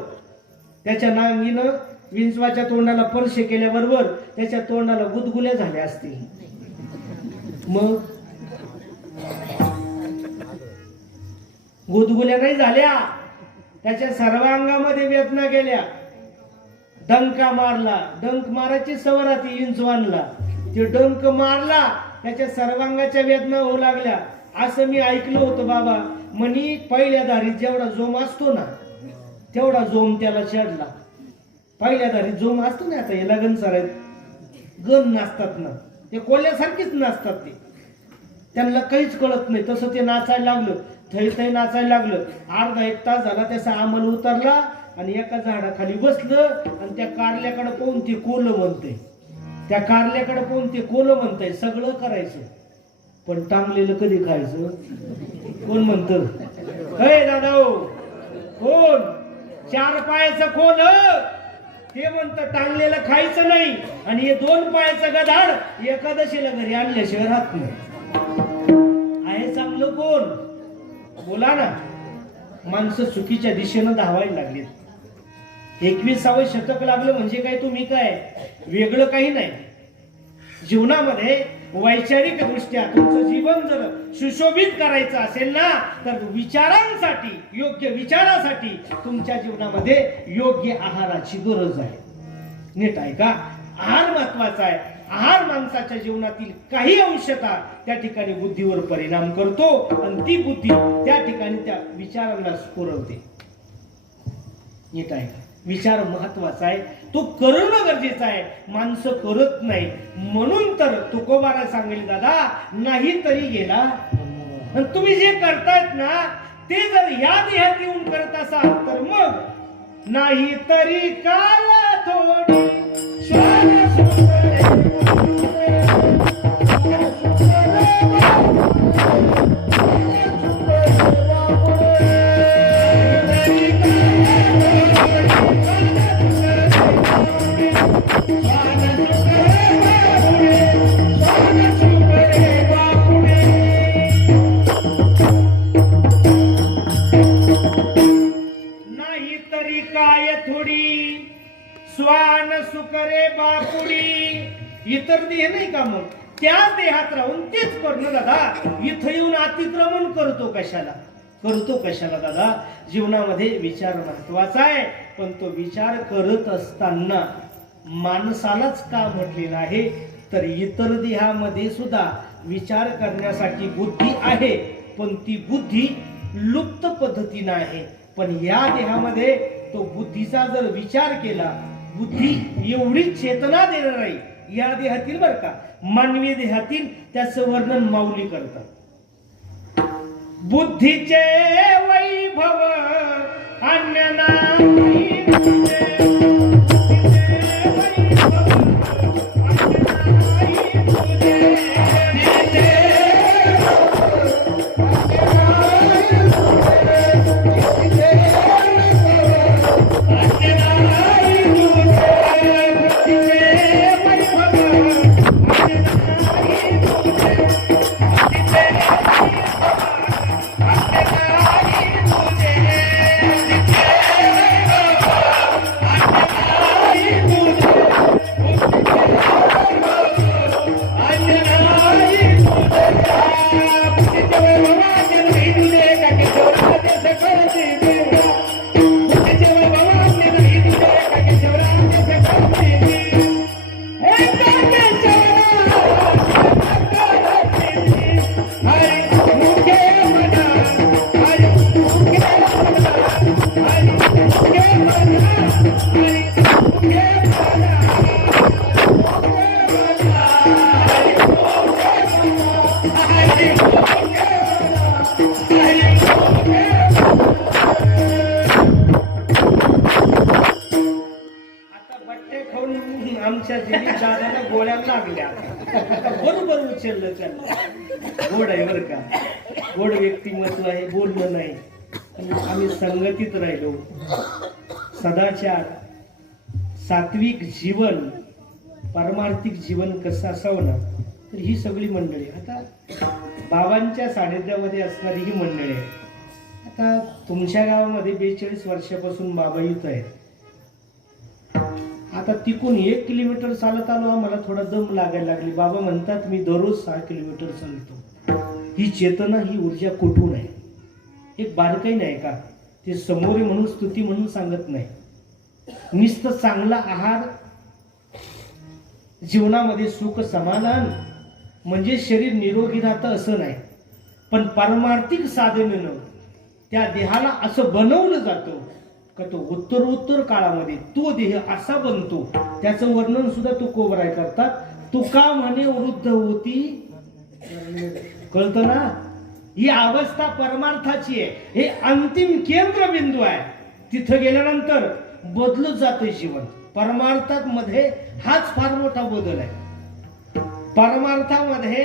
त्याच्या नांगीनं विंचवाच्या तोंडाला स्पर्श केल्याबरोबर त्याच्या तोंडाला गुदगुल्या झाल्या असतील. मग गुदगुल्या नाही झाल्या, त्याच्या सर्वांगामध्ये वेदना गेल्या. डंका मारला, डंक मारायची सवराती विंचवानला. ते डंक मारला, त्याच्या सर्वांगाच्या वेदना होऊ लागल्या. असं मी ऐकलं होतं बाबा म्हणी, पहिल्या दारीत जेवढा जोम असतो ना तेवढा जोम त्याला चढला. पहिल्या दारीत जोम असतो ना, आता हे लगन सरायत गण नाचतात ना, ते कोल्ह्यासारखीच नाचतात. ते त्यांना काहीच कळत नाही. तसं ते नाचायला लागलं, थै थै नाचायला लागलं. अर्धा एक तास झाला त्याचा अंमल उतरला आणि एका झाडाखाली बसलं आणि त्या कारल्याकडे पाहून ते कोलं म्हणतंय. त्या कारल्याकडे पाहून ते कोलं म्हणतंय. सगळं करायचं पण टांगलेलं कधी खायचं? कोण म्हणतं? हे दादा हो, कोण? 4 पायाचं कोल ते म्हणतं टांगलेलं खायचं नाही. आणि हे 2 पायाचं गधाड एकादशीला घरी आणल्याशिवाय राहत नाही. आहे चांगलं कोण? बोला ना. माणसं चुकीच्या दिशेनं धावायला लागलीत. 21सावं शतक लागलं म्हणजे काय तुम्ही काय वेगळं काही नाही. जीवनामध्ये वैचारिक दृष्ट्या तुमचं जीवन जर सुशोभित करायचं असेल ना, तर विचारांसाठी, योग्य विचारासाठी तुमच्या जीवनामध्ये योग्य आहाराची गरज आहे. नीट आहे का? आहार महत्वाचा आहे. आहार माणसाच्या जीवनातील काही अंशता त्या ठिकाणी बुद्धीवर परिणाम करतो आणि ती बुद्धी त्या ठिकाणी त्या विचारांना पुरवते. नीट आहे का? विचार महत्वाचा आहे, तो करणं गरजेचं आहे. माणसं करत नाही म्हणून तर तुकोबारा सांगेल दादा, नाही तरी गेला. आणि तुम्ही जे करतायत ना ते जर या देहात येऊन करत असाल तर मग नाही तरी काय थोडी श्वास स्वान सुकरे बापुडी. इतर देह नाही का मग त्याच देहात राहून तेच करणं दादा. इथं येऊन अतिक्रमण करतो कशाला दादा? जीवनामध्ये विचार महत्वाचा आहे, पण तो विचार करत असताना माणसालाच का म्हटलेलं आहे तर इतर देहामध्ये सुद्धा विचार करण्यासाठी बुद्धी आहे, पण ती बुद्धी लुप्त पद्धतीने आहे. पण या देहामध्ये तो बुद्धीचा जर विचार केला, बुद्धी एवढी चेतना देणार नाही या देहातील बर का. मानवी देहातील त्याचं वर्णन माऊली करतात. बुद्धीचे वैभव अन्य नाही. आता बट्टे खाऊन आमच्या दिली दादाला गोळ्या लागल्या. आता बरोबर उचललं त्यांना. गोड आहे बरं का, गोड व्यक्तिमत्व आहे, बोलणं नाही. आणि आम्ही संगतीत राहिलो. सदाचार, सात्विक जीवन, पारमार्थिक जीवन कसं असावं ना, तर ही सगळी मंडळी आता बाबांच्या सानिध्यामध्ये असणारी ही मंडळी आहे. आता तुमच्या गावामध्ये 42 वर्षापासून बाबा येत आहेत. आता तिकून 1 किलोमीटर चालत आलो, आम्हाला थोडा दम लागायला लागली. बाबा म्हणतात मी दररोज 6 किलोमीटर चालतो. ही चेतना, ही ऊर्जा कुठून आहे? एक बारकाई नाही का, ते समोरे म्हणून स्तुती म्हणून सांगत नाही. नुसतं चांगला आहार, जीवनामध्ये सुख समाधान म्हणजे शरीर निरोगी राहतं असं नाही, पण पारमार्थिक साधनेनं त्या देहाला असं बनवलं जातं का तो उत्तरोत्तर काळामध्ये तो देह असा बनतो. त्याचं वर्णन सुद्धा तुकोबराय करतात. तुका म्हणे वृद्ध होती, कळतं ना? ही अवस्था परमार्थाची आहे. हे अंतिम केंद्रबिंदू आहे. तिथं गेल्यानंतर बदलत जातं जीवन. परमार्थात मध्ये हाच फार मोठा बदल आहे. परमार्थामध्ये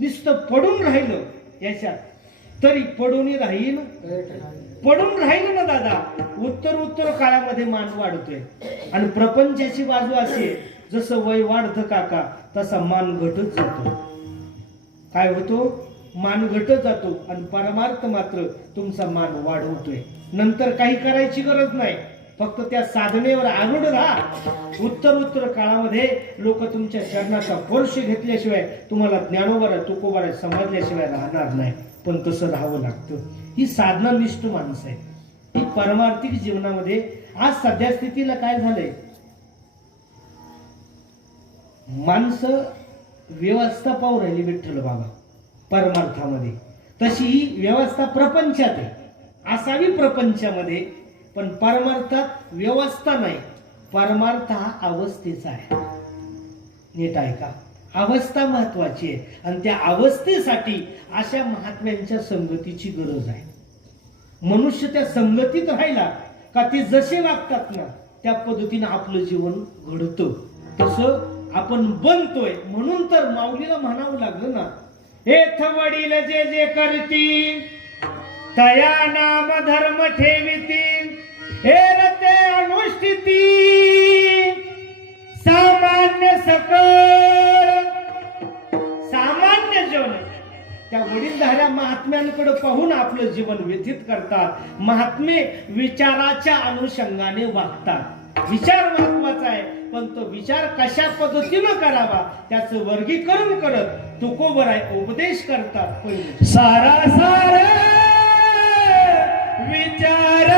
नुसतं पडून राहिलं याच्यात तरी पडून राहील, पडून राहील ना दादा. उत्तर काळामध्ये मान वाढतोय आणि प्रपंचाची बाजू अशी आहे, जसं वय वाढतं काका तसा मान घटत जातो. काय होतो? मान घटत जातो आणि परमार्थ मात्र तुमचा मान वाढवतोय. नंतर काही करायची गरज नाही, फक्त त्या साधनेवर आरूढ राहा. उत्तर काळामध्ये लोक तुमच्या चरणाचा स्पर्श घेतल्याशिवाय, तुम्हाला ज्ञानोबा तुकोबा समजल्याशिवाय राहणार नाही. पण तसं राहावं लागतं. ही साधनानिष्ठ माणसं आहे. ही पारमार्थिक जीवनामध्ये आज सध्या स्थितीला काय झालंय, माणसं व्यवस्था पाहू राहिली विठ्ठल बाबा परमार्थामध्ये. तशी ही व्यवस्था प्रपंचात आहे, असावी प्रपंचामध्ये. पण परमार्थात व्यवस्था नाही. परमार्थ हा अवस्थेचा आहे. नीट आहे का? अवस्था महत्वाची आहे आणि त्या अवस्थेसाठी अशा महात्म्यांच्या संगतीची गरज आहे. मनुष्य त्या संगतीत राहिला का ते जसे वागतात ना त्या पद्धतीने आपलं जीवन घडतं. तसं आपण बनतोय. म्हणून तर माऊलीला म्हणावं लागलं ना, हेथ वडील जे जे करती तया नाम धर्म ठेविती, हे रते अनुष्ठिती सामान्य सकळ. सामान्य जन त्या वडीलधाऱ्या महात्म्यांकडे पाहून आपलं जीवन व्यतीत करतात. महात्मे विचाराच्या अनुषंगाने वागतात. विचार महत्वाचा आहे, पण तो विचार कशा पद्धतीनं करावा त्याचं वर्गीकरण करत तुकोबराय उपदेश करतात. पहिले सारा सार विचार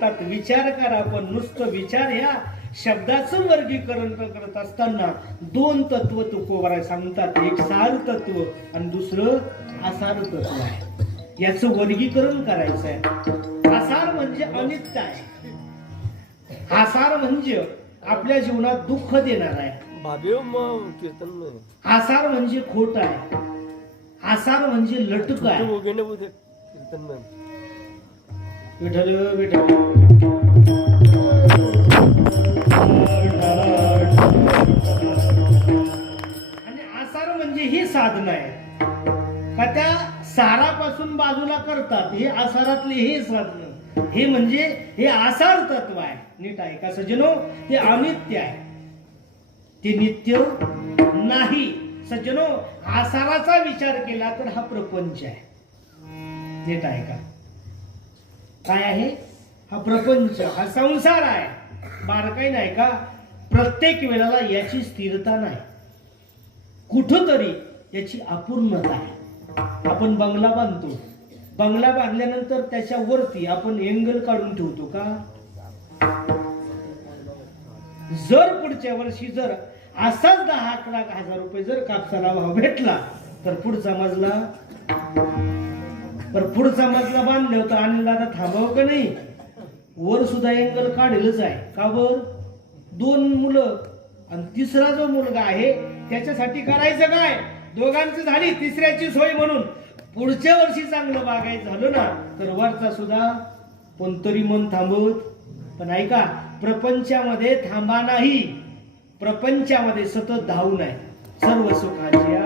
सांगतात विचार करा, पण नुसतं विचार या शब्दाचं वर्गीकरण करत असताना दोन तत्व तुकोबाराय सांगतात. एक सार तत्व आणि दुसरं आसार तत्व आहे. याचं वर्गीकरण करायचं आहे. आसार म्हणजे अनित्य आहे. आसार म्हणजे आपल्या जीवनात दुःख देणार आहे. आसार म्हणजे खोट आहे. आसार म्हणजे लटक आहे. विठ्ठल विठ्ठल आणि आसार म्हणजे ही साधन आहे का त्या सारापासून बाजूला करतात. हे आसारातले हे साधन, हे म्हणजे हे आसार तत्व आहे. नीट आहे का सज्जनो? ते अनित्य आहे, ते नित्य नाही. सज्जनो, आसाराचा विचार केला तर हा प्रपंच आहे. नीट आहे का? काय आहे हा प्रपंच? हा संसार आहे. बारकाई नाही का? प्रत्येक वेळेला याची स्थिरता नाही, कुठंतरी याची अपूर्णता आहे. आपण बंगला बांधतो, बंगला बांधल्यानंतर त्याच्या वरती आपण एंगल काढून ठेवतो का? जर पुढच्या वर्षी जर असाच 10-11,000 रुपये जर कापसाला भाव भेटला तर पुढचा मजला बांधले होता आणि दादा थांबावं का नाही? वर सुद्धा एंगल काढेलच आहे. का बर? 2 मुलं आणि तिसरा जो मुलगा आहे त्याच्यासाठी करायचं काय? दोघांची झाली, तिसऱ्याची सोय म्हणून पुढच्या वर्षी चांगलं बागायचं झालं ना तर वरचा सुद्धा कोणतरी मन थांबवत. पण ऐका, प्रपंचामध्ये थांबा नाही. प्रपंचामध्ये सतत धावून आहे. सर्व सुखाची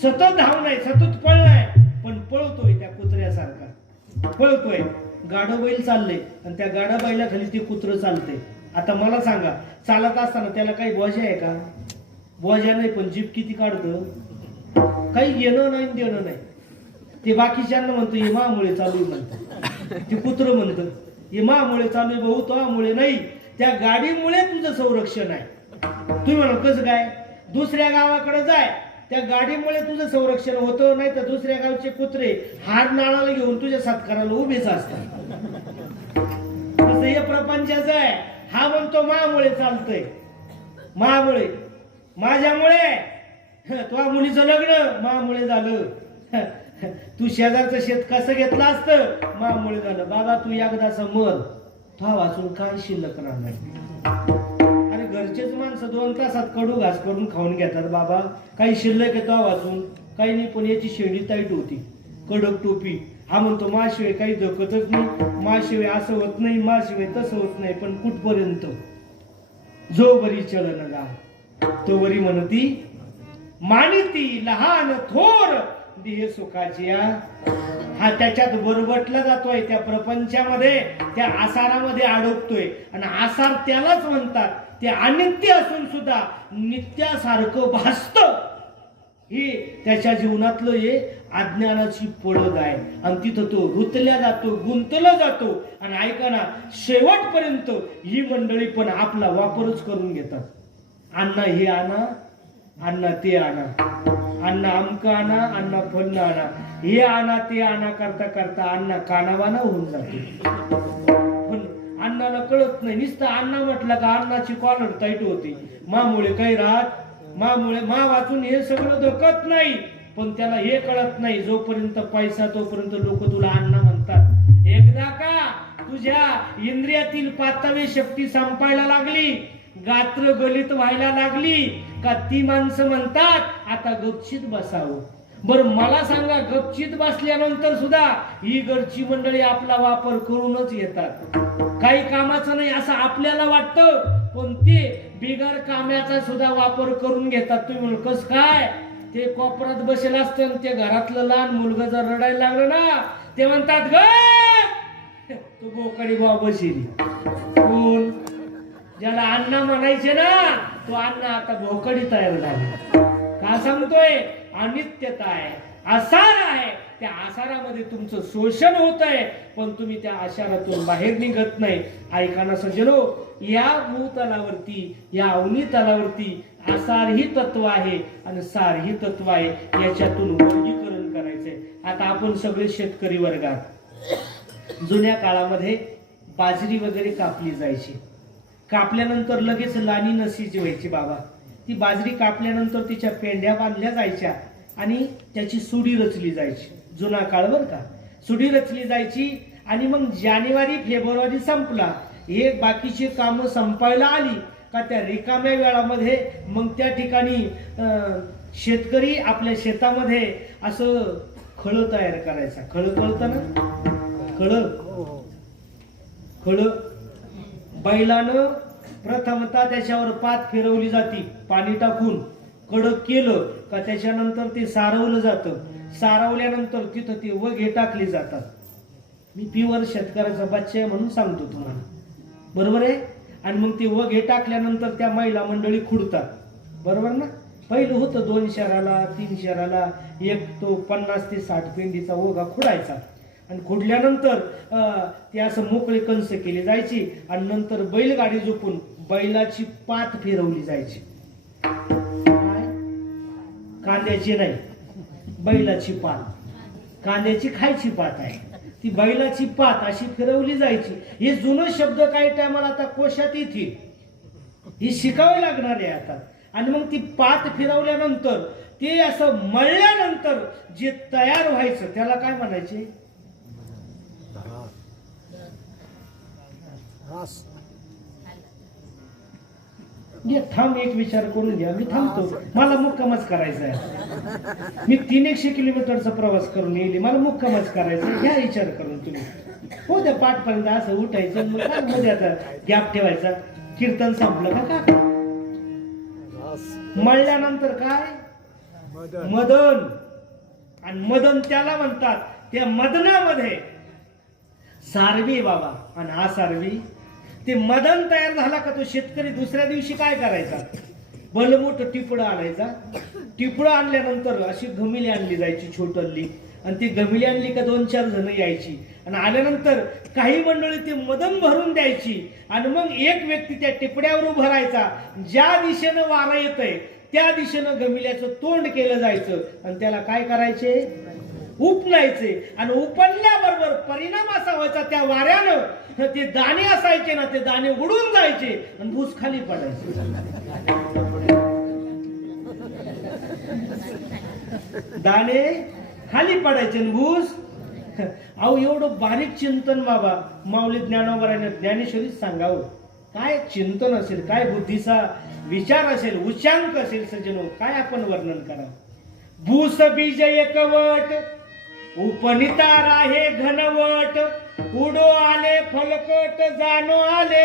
सतत धावून आहे, सतत पळलाय. पण पळतोय त्या कुत्र्यासारखा पळतोय. गाडं बैल चालले आणि त्या गाडा बैला खाली ते कुत्र चालते. आता मला सांगा, चालत असताना त्याला काही बोजा आहे का? बोजा नाही, पण जीप किती काढतं? काही घेणं नाही देणं नाही. ते बाकीच्यांना म्हणतो हे मामुळे चालू आहे म्हणतं. ते कुत्र म्हणतं हे मामुळे चालू आहे भाऊ, तोमुळे नाही, त्या गाडीमुळे तुझं संरक्षण आहे. तुम्ही म्हणा कसं काय? दुसऱ्या गावाकडे जाय, त्या गाडीमुळे तुझं संरक्षण होतं. नाही तर दुसऱ्या गावचे कुत्रे हाड नाळाला घेऊन तुझ्या सत्काराला उभेच असतात. तसं हे प्रपंचाचं आहे. हा म्हणतो मामुळे चालतंय, मामुळे, माझ्यामुळे तुझ्या मुलीचं लग्न मामुळे झालं. तू शेजारचं शेत कसं घेतलं असतं मामुळे झालं. बाबा तू एकदा समर, तुझा वाचून काय शिल्लक राहणार? अरे घरचेच माणसं 2 तासात कडू घास करून खाऊन घेतात. बाबा काही शिल्लक येतो वाचून काही नाही. पण याची शेंडी ताईट होती, कडक टोपी. हा म्हणतो माशिवाय काही धकतच नाही, माशिवाय असं होत नाही, माशिवाय तसं होत नाही. पण कुठपर्यंत? जो बरी चलन गा तो बरी म्हणती मानिती लहान थोर देह सुखाची. हा त्याच्यात बरबटला जातोय, त्या प्रपंचामध्ये, त्या आसारामध्ये अडकतोय. आणि आसार त्यालाच म्हणतात ते अनित्य असून सुद्धा नित्यासारखं भासत. हे त्याच्या जीवनातलं हे अज्ञानाची पडद आहे. आणि तिथं तो रुतल्या जातो, गुंतला जातो. आणि ऐका ना, शेवटपर्यंत ही मंडळी पण आपला वापरच करून घेतात. अण्णा हे आणा, अण्णा ते आणा, अण्णा अमक आणा, अण्णा फन्न आणा, हे आणा ते आणा करता करता अण्णा कानावाना होऊन जाते. पण अण्णाला कळत नाही. नुसतं अण्णा म्हटलं का अण्णाची कॉलर टाईट होती. मामुळे काही राहत, मामुळे मा वाचून हे सगळं धकत नाही. पण त्याला हे कळत नाही, जोपर्यंत पैसा तोपर्यंत लोक तुला अण्णा म्हणतात. एकदा का तुझ्या इंद्रियातील 5वी शक्ती संपायला लागली, गात्र गलित व्हायला लागली का ती माणसं म्हणतात आता गपचित बसावं. बरं मला सांगा, गपचित बसल्यानंतर सुद्धा ही घरची मंडळी आपला वापर करूनच येतात. काही कामाचं नाही असं आपल्याला वाटतं, पण ते बिगर कामाचा सुद्धा वापर करून घेतात. तुम्ही म्हणू कस काय? ते कोपऱ्यात बसेल असतं, ते घरातलं लहान मुलगा जर रडायला लागलं ना, ते म्हणतात ग तू बोकडी बा बसेल. कोण? ज्याला अण्णा म्हणायचे ना, तो अण्णा आता भोकडी तयार झाला. का सांगतोय? अनित्यता आहे, आसार आहे. त्या आसारामध्ये तुमचं शोषण होत आहे, पण तुम्ही त्या आसारातून बाहेर निघत नाही. ऐका ना सज्जनो, या भूतलावरती, या अवनी तलावरती आसार ही तत्व आहे आणि सार ही तत्व आहे. याच्यातून वर्गीकरण करायचंय. आता आपण सगळे शेतकरी वर्गात जुन्या काळामध्ये बाजरी वगैरे कापली जायची. कापल्यानंतर लगेच लाणी नसीची व्हायची बाबा. ती बाजरी कापल्यानंतर तिच्या पेंड्या बांधल्या जायच्या आणि त्याची सुडी रचली जायची. जुना काळ बर का. सुडी रचली जायची आणि मग जानेवारी फेब्रुवारी संपला, हे बाकीची कामं संपायला आली का त्या रिकाम्या वेळामध्ये मग त्या ठिकाणी शेतकरी आपल्या शेतामध्ये असं खळं तयार करायचा. खळं कळतं ना? खळं बैलानं प्रथमतः त्याच्यावर पात फिरवली जाती पाणी टाकून, कडक केलं का त्याच्यानंतर ते सारवलं जातं. सारवल्यानंतर तिथं ते वघे टाकले जातात. मी प्युअर शेतकऱ्याचा बच्चा आहे म्हणून सांगतो तुम्हाला, बरोबर आहे. आणि मग ते वघे टाकल्यानंतर त्या महिला मंडळी खुडतात, बरोबर ना. पहिलं होतं 2 शेराला 3 शेराला एक तो 50 ते 60 पेंडीचा ओघा खुडायचा आणि खुडल्यानंतर ते असं मोकळे कंस केली जायची आणि नंतर बैलगाडी झोपून बैलाची पात फिरवली जायची. कांद्याची नाही, बैलाची पात. कांद्याची खायची पात आहे ती, बैलाची पात अशी फिरवली जायची. हे जुनं शब्द काही टायमाला आता कोशात येतील, हे शिकावे लागणार आहे आता. आणि मग ती पात फिरवल्यानंतर ते असं मळल्यानंतर जे तयार व्हायचं त्याला काय म्हणायचे? थांब, एक विचार करून घ्या. मी थांबतो, मला मुक्कामच करायचा आहे. मी 300 किलोमीटरचा प्रवास करून येईल, मला मुक्कामच करायचा. घ्या विचार करून तुम्ही. हो द्या पाठपर्यंत असं उठायचं, मग काय मध्ये आता गॅप ठेवायचा. कीर्तन संपलं का? मळल्यानंतर काय? मदन. आणि मदन त्याला म्हणतात. त्या मदनामध्ये सारवी बाबा. आणि हा सारवी ते मदन तयार झाला का तो शेतकरी दुसऱ्या दिवशी काय करायचा? बलमोठ टिपडं आणायचा. टिपडं आणल्यानंतर अशी घमिली आणली जायची छोटल्ली, आणि ती घमिली आणली का 2-4 जण यायची आणि आल्यानंतर काही मंडळी ते मदन भरून द्यायची आणि मग एक व्यक्ती त्या टिपड्यावर उभा राहायचा. ज्या दिशेनं वारा येतंय त्या दिशेनं गमिल्याचं तोंड केलं जायचं आणि त्याला काय करायचे? उपणायचे. आणि उपणल्याबरोबर परिणाम असा व्हायचा त्या वाऱ्यानं ते दाणे असायचे ना, ते दाणे उडून जायचे आणि भूस खाली पडायचे. दाणे खाली पडायचे आणि भूस. अहो एवढं बारीक चिंतन बाबा माऊली ज्ञानोबराने ज्ञानेश्वरीच सांगावं. काय चिंतन असेल, काय बुद्धीचा विचार असेल, उच्चांक असेल सज्जनो, काय आपण वर्णन करा. भूस बीज एकवट उपनिता राहे घनवट, उडो आले फलकट जाणो आले.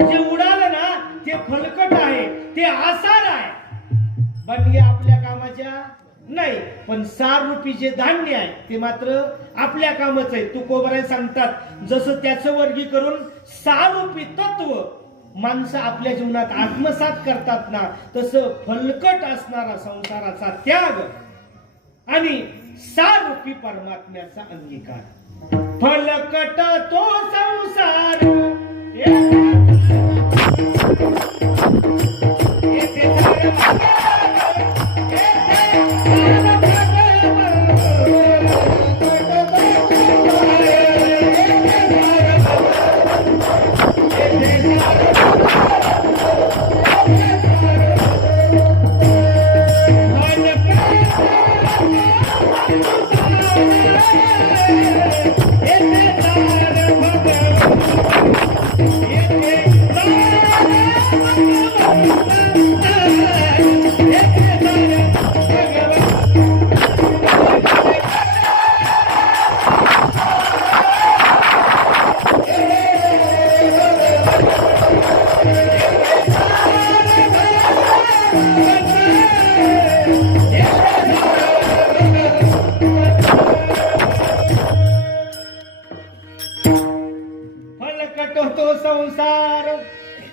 जे उडालं ना ते फलकट आहे, ते आसार आहे. बंडगे आपल्या कामाच्या नाही, पण सार रूपी जे धान्य आहे ते मात्र आपल्या कामाचं आहे. तुकोबराय सांगतात, जसं त्याचं वर्गीकरण सार रूपी तत्व माणसं आपल्या जीवनात आत्मसात करतात ना, तसं फलकट असणारा संसाराचा त्याग आणि सार रूपी परमात्म्याचा अंगीकार. फलकट तो संसार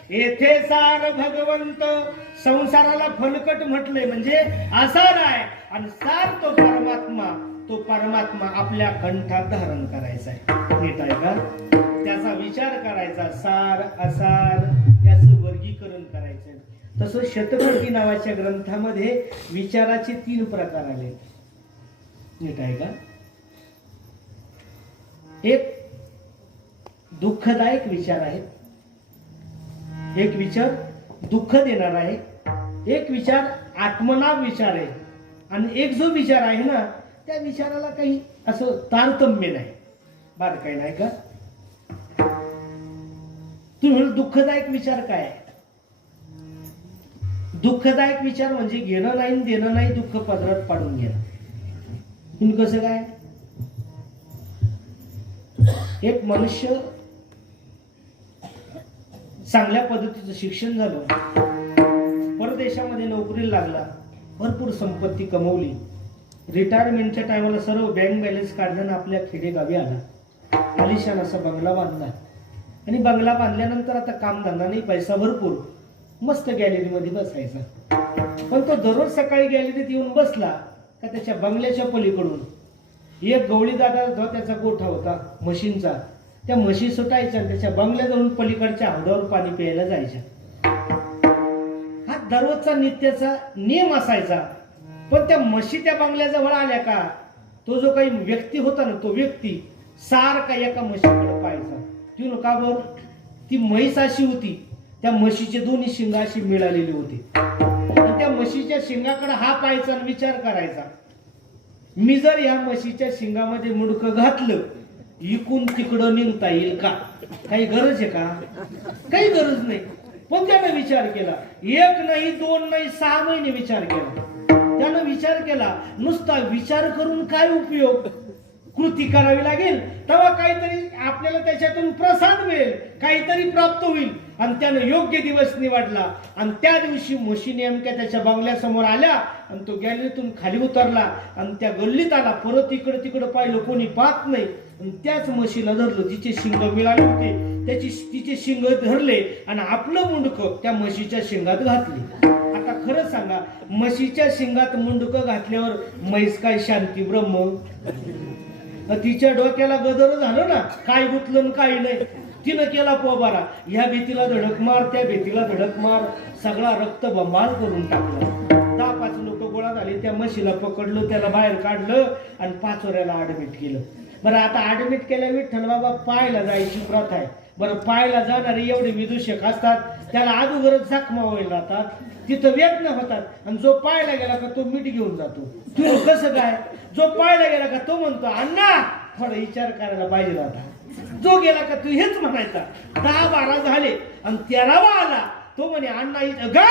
येथे सार भगवंत. संसाराला फलकट म्हटलंय म्हणजे आसार आहे आणि सार तो परमात्मा. तो परमात्मा आपल्या कंठात धारण करायचा आहे. नीट आहे का? त्याचा विचार करायचा. सार असार याचं वर्गीकरण करायचं. तसं शतकोटी नावाच्या ग्रंथामध्ये विचाराचे 3 प्रकार आले. नीट आहे का? एक दुःखदायक विचार आहेत. एक विचार दुःख देणार आहे, एक विचार आत्मनाभ विचार आहे, आणि एक जो विचार आहे ना त्या विचाराला काही असं तारतम्य नाही, बारकाई नाही का. तुम्ही दुःखदायक विचार काय आहे? दुःखदायक विचार म्हणजे घेणं नाही देणं नाही, दुःख पदरात पाडून घेणं. तुम्ही कसं काय? एक मनुष्य चांगल्या पद्धतीचं शिक्षण झालं, परदेशामध्ये नोकरीला लागला, भरपूर संपत्ती कमवली, रिटायरमेंटच्या टायमाला सर्व बँक बॅलन्स काढल्यानं आपल्या खेडेगावी आला, आलिशान असा बंगला बांधला, आणि बंगला बांधल्यानंतर आता कामधंदा नाही, पैसा भरपूर, मस्त गॅलरीमध्ये बसायचा. पण तो दररोज सकाळी गॅलरीत येऊन बसला का त्याच्या बंगल्याच्या पलीकडून एक गवळी दादा जो त्याचा गोठा होता म्हशींचा, त्या म्हशी सुटायच्या आणि त्याच्या बंगल्याजवळून पलीकडच्या हौदावर पाणी प्यायला जायच्या. हा दररोजचा नित्याचा नियम असायचा. पण त्या म्हशी त्या बंगल्याजवळ आल्या का तो जो काही व्यक्ती होता ना, तो व्यक्ती सारखा एका म्हशीकडे पाहायचा. ती का बर? ती म्हैस अशी होती, त्या म्हशीचे दोन्ही शिंग अशी मिळालेली होती, आणि त्या म्हशीच्या शिंगाकडे हा पाहायचा आणि विचार करायचा, मी जर या म्हशीच्या शिंगामध्ये मुडकं घातलं, इकून तिकडं निघता येईल का? काही गरज आहे का? काही गरज नाही. पण त्यानं विचार केला, एक नाही दोन नाही 6 महिने विचार केला. त्यानं विचार केला, नुसता विचार करून काय उपयोग, कृती करावी लागेल, तेव्हा काहीतरी आपल्याला त्याच्यातून प्रसाद मिळेल, काहीतरी प्राप्त होईल. आणि त्यानं योग्य दिवस निवडला, आणि त्या दिवशी म्हशी नेमक्या त्याच्या बंगल्यासमोर आल्या, आणि तो गॅलरीतून खाली उतरला आणि त्या गल्लीत आला. परत इकडं तिकडं पाहिलं, कोणी पाहत नाही, आणि त्याच म्हशीला धरलं, तिचे शिंग मिळाले होते, तिचे शिंग धरले आणि आपलं मुंडकं त्या म्हशीच्या शिंगात घातले. आता खरं सांगा, म्हशीच्या शिंगात मुंडकं घातल्यावर म्हैस काय शांती ब्रह्म? तिच्या डोक्याला गदर झालं ना, काय गुतलं काही नाही. तिनं केला पोबारा, ह्या भीतीला धडक मार, त्या भीतीला धडक मार, सगळा रक्त बंबाळ करून टाकला. 10-5 लोक गोळा झाले, त्या म्हशीला पकडलं, त्याला बाहेर काढलं आणि पाचोऱ्याला ऍडमिट केलं. बरं, आता ऍडमिट केल्या विठ्ठल बाबा पाहायला जायची प्रथा आहे. बरं, पाहायला जाणारे एवढे विदूषक असतात, त्याला अगोदरच जखमा होईल राहतात, तिथं वेदना होतात, आणि जो पाहायला गेला का तो मीठ घेऊन जातो. तू कसं काय? जो पाहायला गेला का तो म्हणतो, अण्णा थोडा विचार करायला पाहिजे होता. जो गेला का तू हेच म्हणायचा. 10-12 झाले आणि 13वा आला, तो म्हणे अण्णा गा,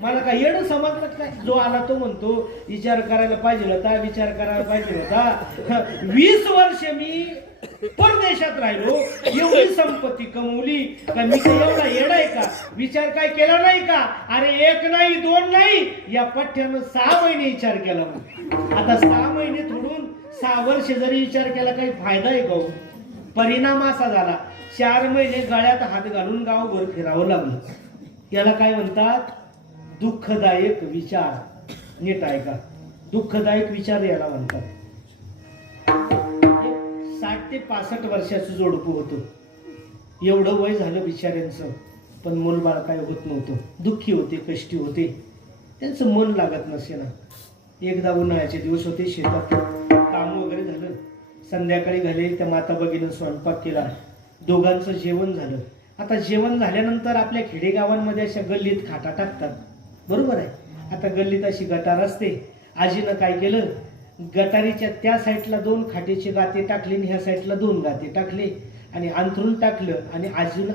मला काय येणं समजलं काय? जो आला तो म्हणतो विचार करायला पाहिजे होता, विचार करायला पाहिजे होता. 20 वर्ष मी परदेशात राहिलो, एवढी संपत्ती कमवली का मी काय एवढा येडा आहे का? विचार काय केला नाही का? अरे 1 नाही 2 नाही, या पठ्ठ्यानं 6 महिने विचार केला. आता 6 महिने सोडून 6 वर्ष जरी विचार केला, काही फायदा आहे का? परिणाम असा झाला, 4 महिने गळ्यात हात घालून गावभर फिरावं लागलं. याला काय म्हणतात? दुःखदायक विचार. नीट आहे का? दुःखदायक विचार याला म्हणतात. 60 ते 65 वर्षाचं जोडपं होतं. एवढं वय झालं बिचाऱ्यांचं, पण मूलबाळ काय होत नव्हतं. दुःखी होते, कष्टी होते, त्यांचं मन लागत नसे ना. एकदा उन्हाळ्याचे दिवस होते, शेतात काम वगैरे झालं, संध्याकाळी झाले, त्या माता भगिनीनं स्वयंपाक केला, दोघांचं जेवण झालं. आता जेवण झाल्यानंतर आपल्या खेडेगावांमध्ये अशा गल्लीत खाटा टाकतात, बरोबर आहे. आता गल्लीत अशी गटार असते. आजीनं काय केलं, गटारीच्या त्या साईडला 2 खाटेचे गाते टाकले आणि ह्या साईडला 2 गाते टाकले आणि अंथरून टाकलं, आणि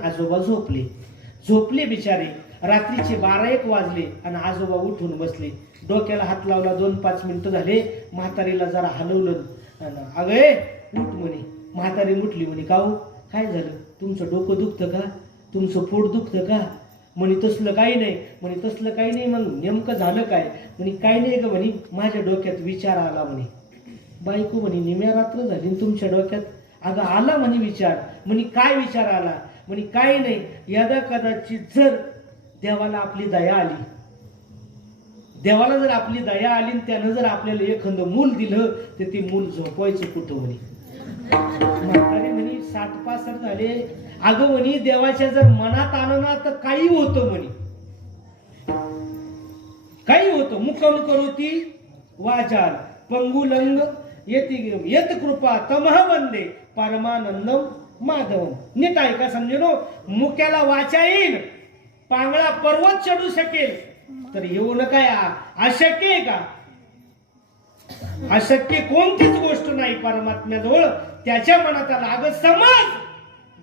आजोबा झोपले बिचारे. रात्रीचे 12-1 वाजले आणि आजोबा उठून बसले, डोक्याला हात लावला. 2-5 मिनिटं झाले, म्हातारीला जरा हलवलं, अगे उठ म्हणे. म्हातारी उठली, म्हणे का हो, काय झालं? तुमचं डोकं दुखतं का? तुमचं पोट दुखतं का? म्हणे तसलं काही नाही. म्हणे तसलं काही नाही, मग नेमकं झालं काय? म्हणे काही नाही ग, म्हणे माझ्या डोक्यात विचार आला. म्हणे बायको म्हणे निम्या रात्र झाली तुमच्या डोक्यात? अगं आला म्हणे विचार. म्हणे काय विचार आला? म्हणे काही नाही, यदा कदाचित जर देवाला आपली दया आली, देवाला जर आपली दया आली आणि त्यानं जर आपल्याला एखादं मूल दिलं, तर ते मूल झोपवायचं कुठं? म्हणे म्हातारी म्हणे 60-65 झाले. अगं म्हणे देवाच्या जर मनात आलं ना तर काही होतं म्हणे, काही होतं. मुखम करोती वाचाल पंगुलंग येत कृपा तमह वंदे परमानंदम माधवम. नीट ऐका समजून, मुक्याला वाचा येईल, पांगळा पर्वत चढू शकेल, तर येऊन काय अशक्य आहे का? अशक्य कोणतीच गोष्ट नाही परमात्म्याजवळ. त्याच्या मनात आला अगं समज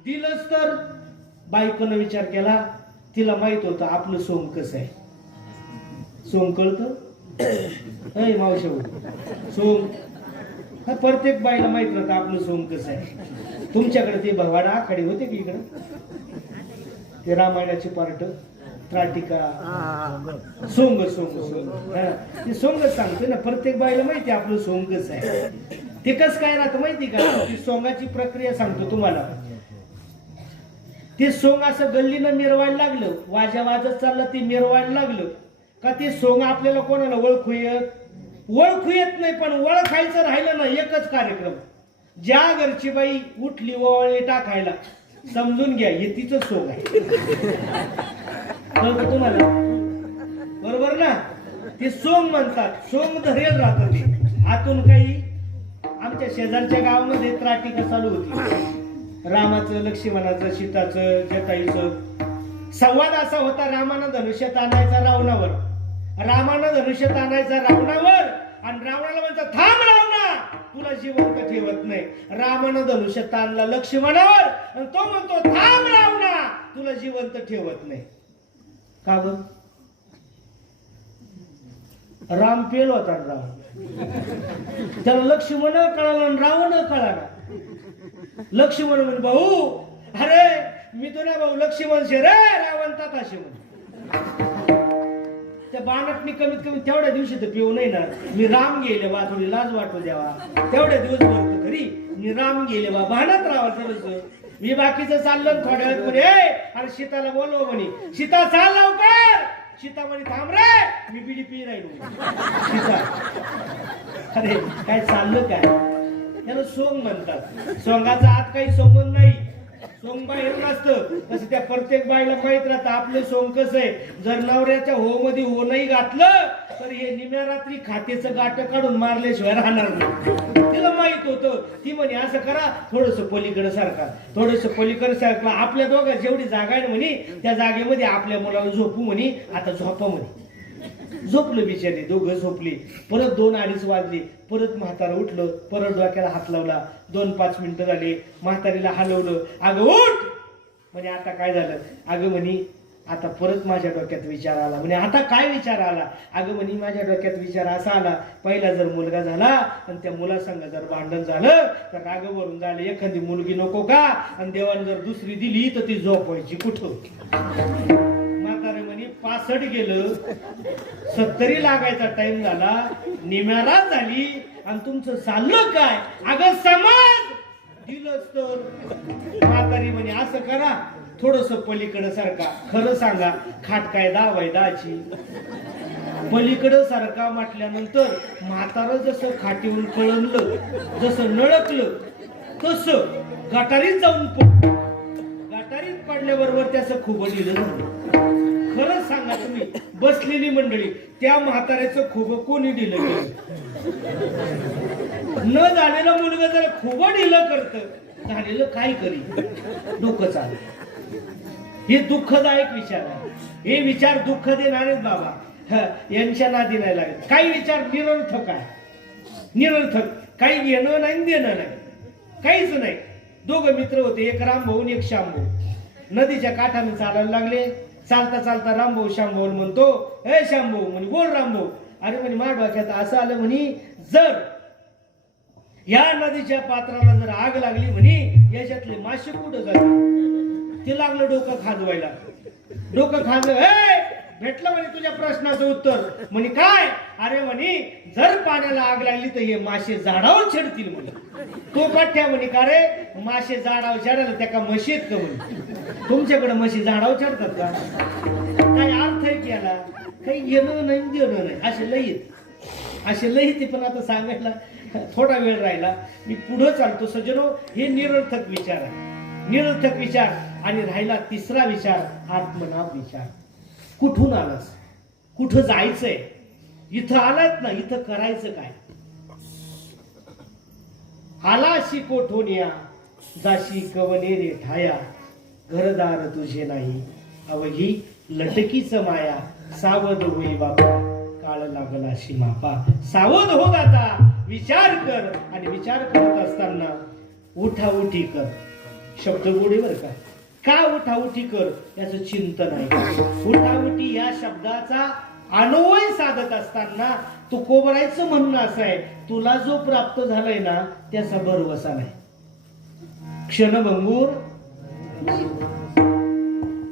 दिलंच तर. बायकोनं विचार केला, तिला माहित होतं आपलं सोंग कसं आहे. सोंग कळतं मावशी सोंग, हा प्रत्येक बाईला माहित नव्हतं आपलं सोंग कसं आहे. तुमच्याकडे ते भगवान आखाडे होते की इकडं, ते रामायणाचे पार्ट त्राटिका सोंग सोंग सोंग, ते सोंगच सांगतोय ना. प्रत्येक बाईला माहिती आपलं सोंग कसं आहे. ते कसं काय राहतं माहिती का? ती सोंगाची प्रक्रिया सांगतो तुम्हाला. ते सोंग असं गल्लीनं मिरवायला लागलं, वाजा वाजत चाललं, ते मिरवायला लागलं का ते सोंग आपल्याला कोणाला ओळखू येत नाही. पण ओळखायचं राहिलं ना एकच कार्यक्रम, ज्या घरची बाई उठली ओवाळी टाकायला समजून घ्या हे तिचं सोंग आहे. कळतं तुम्हाला? बरोबर ना? ते सोंग म्हणतात. सोंग धरेल राहतं ते आतून. काही आमच्या शेजारच्या गावामध्ये त्राटिका चालू होती, रामाचं, लक्ष्मणाचं, सीताचं, जटायूचं. संवाद असा होता, रामानं धनुष्यात आणायचा रावणावर, रामानं धनुष्यात आणायचा रावणावर, आणि रावणाला म्हणतात थांब रावणा तुला जिवंत ठेवत नाही. रामानं धनुष्यात आणला लक्ष्मणावर, आणि तो म्हणतो थांब रावणा तुला जिवंत ठेवत नाही. का बर? राम पेल होता रावण, त्याला लक्ष्मण कळाला आणि रावण कळाला. लक्ष्मण म्हण भाऊ, अरे मी तो ना भाऊ लक्ष्मण शे रे, रावण ताताशे म्हण. त्या बाणातनी कमीत कमी तेवढ्या दिवशी तर पिऊ नाही ना. मी राम गेले बा, थोडी लाज वाटू द्यावा, तेवढ्या दिवस भरतो खरी मी राम गेले बा, बाणात राहा थोडस. मी बाकीचं चाललं, थोड्या वेळात म्हणे अरे सीताला बोलव म्हणे, सीता चाल लवकर. सीता म्हणे थांब रे मी बिडी पी राहिलो. सीता अरे काय चाललं काय? त्याला सोंग म्हणतात. सोंगाचा आत काही संबंध नाही, सोंग बाहेर नसतं. तसं त्या प्रत्येक बाईला माहित राहतं आपलं सोंग कसं आहे. जर नवऱ्याच्या हो मध्ये हो नाही घातलं तर हे निम्या रात्री खात्याचं गाठ काढून मारल्याशिवाय राहणार नाही. तिला माहित होतं. ती म्हणे असं करा, थोडस पलीकडे सारखा, थोडस पलीकडे सारखा. आपल्या दोघा जेवढी जागा आहे म्हणे त्या जागेमध्ये आपल्या मुलाला झोपू म्हणे. आता झोपा म्हणे. झोपलं बिचारी, दोघं झोपली. परत 2-2:30 वाजले. परत म्हातारा उठलं, परत डोक्याला हात लावला. 2-5 मिनिटं झाले, म्हातारीला हलवलं. अगं उठ म्हणजे आता काय झालं? अगं म्हणे आता परत माझ्या डोक्यात विचार आला. म्हणजे आता काय विचार आला? अगं म्हणे माझ्या डोक्यात विचार असा आला, पहिला जर मुलगा झाला आणि त्या मुलासंग जर भांडण झालं तर रागवरून झालं, एखादी मुलगी नको का? आणि देवाने जर दुसरी दिली तर ती झोपायची कुठं? म्हातारे म्हणे 65 गेलं, 70 लागायचा टाइम झाला, निम्यारात झाली आणि तुमचं चाललं काय? अगं समज दिलंच तर. म्हातारी म्हणे असं करा, थोडस पलीकडे सारखा. खरं सांगा खाट काय दावाय दाची? पलीकडे सारखा म्हटल्यानंतर म्हातारं जसं खाटीवरून कळंबलं, जसं नळकलं, तसं गटारीत जाऊन पडलं. गटारीत पडल्याबरोबर त्याचं खूप दिलं झालं. खरंच सांगा तुम्ही बसलेली मंडळी, त्या म्हाताऱ्याचं खूप कोणी दिलं गेलं? न झालेला मुलगा जर खूप दिलं करत, झालेलं काय करी? डोकं चालू. हे दुःखदायक विचार आहे. हे विचार दुःख देणारेच बाबा, यांच्या नादी नाही लागत. काही विचार निरर्थक आहे, निरर्थक. काही घेणं नाही देणं नाही, काहीच नाही. दोघं मित्र होते, एक रामभाऊ आणि एक श्यामभाऊ. नदीच्या काठाने चालायला लागले. चालता चालता रामभाऊ श्यामभाऊ म्हणतो, हे श्यामभाऊ म्हणे बोल रामभाऊ. अरे म्हणे माझ्या डोक्यात असं आलं म्हणे, जर या नदीच्या पात्राला जर आग लागली म्हणे, याच्यातले मासे कुठं जातात? ते लागलं डोकं खाजवायला. डोकं खाजलं, हे भेटलं म्हणे तुझ्या प्रश्नाचं उत्तर. म्हणे काय? अरे म्हणे जर पाण्याला आग लागली तर हे मासे झाडावर चढतील म्हणे. तो कठ्या म्हणे का रे? मासे झाडावर चढायला त्या का म्हशी आहेत का म्हणे? तुमच्याकडे म्हशी झाडावर चढतात का? काय अर्थ आहे त्याला? काही घेणं नाही देणं नाही. असे लई ते. पण आता सांगायला थोडा वेळ राहिला, मी पुढे चालतो. सज्जनो, हे निरर्थक विचार आहे, निरर्थक विचार. आणि राहिला तिसरा विचार, आत्मनाभ विचार. कुठून आलास? कुठं जायचंय? इथं आलात ना, इथं करायचं काय? आला अशी कोठून या, जाशी कवने रे ठाया घरदार तुझे नाही अवघी लटकीच माया सावध होई बाबा काळ लागला मापा सावध हो दाता विचार कर आणि विचार करत असताना उठाउठी कर शब्द गोडीवर का उठाउठी कर याचं चिंतन आहे उठाउठी या शब्दाचा अन्वय साधत असताना तू कोबरायचं म्हणणं असं आहे तुला जो प्राप्त झालाय ना त्याचा भरवसा नाही क्षणभंगूर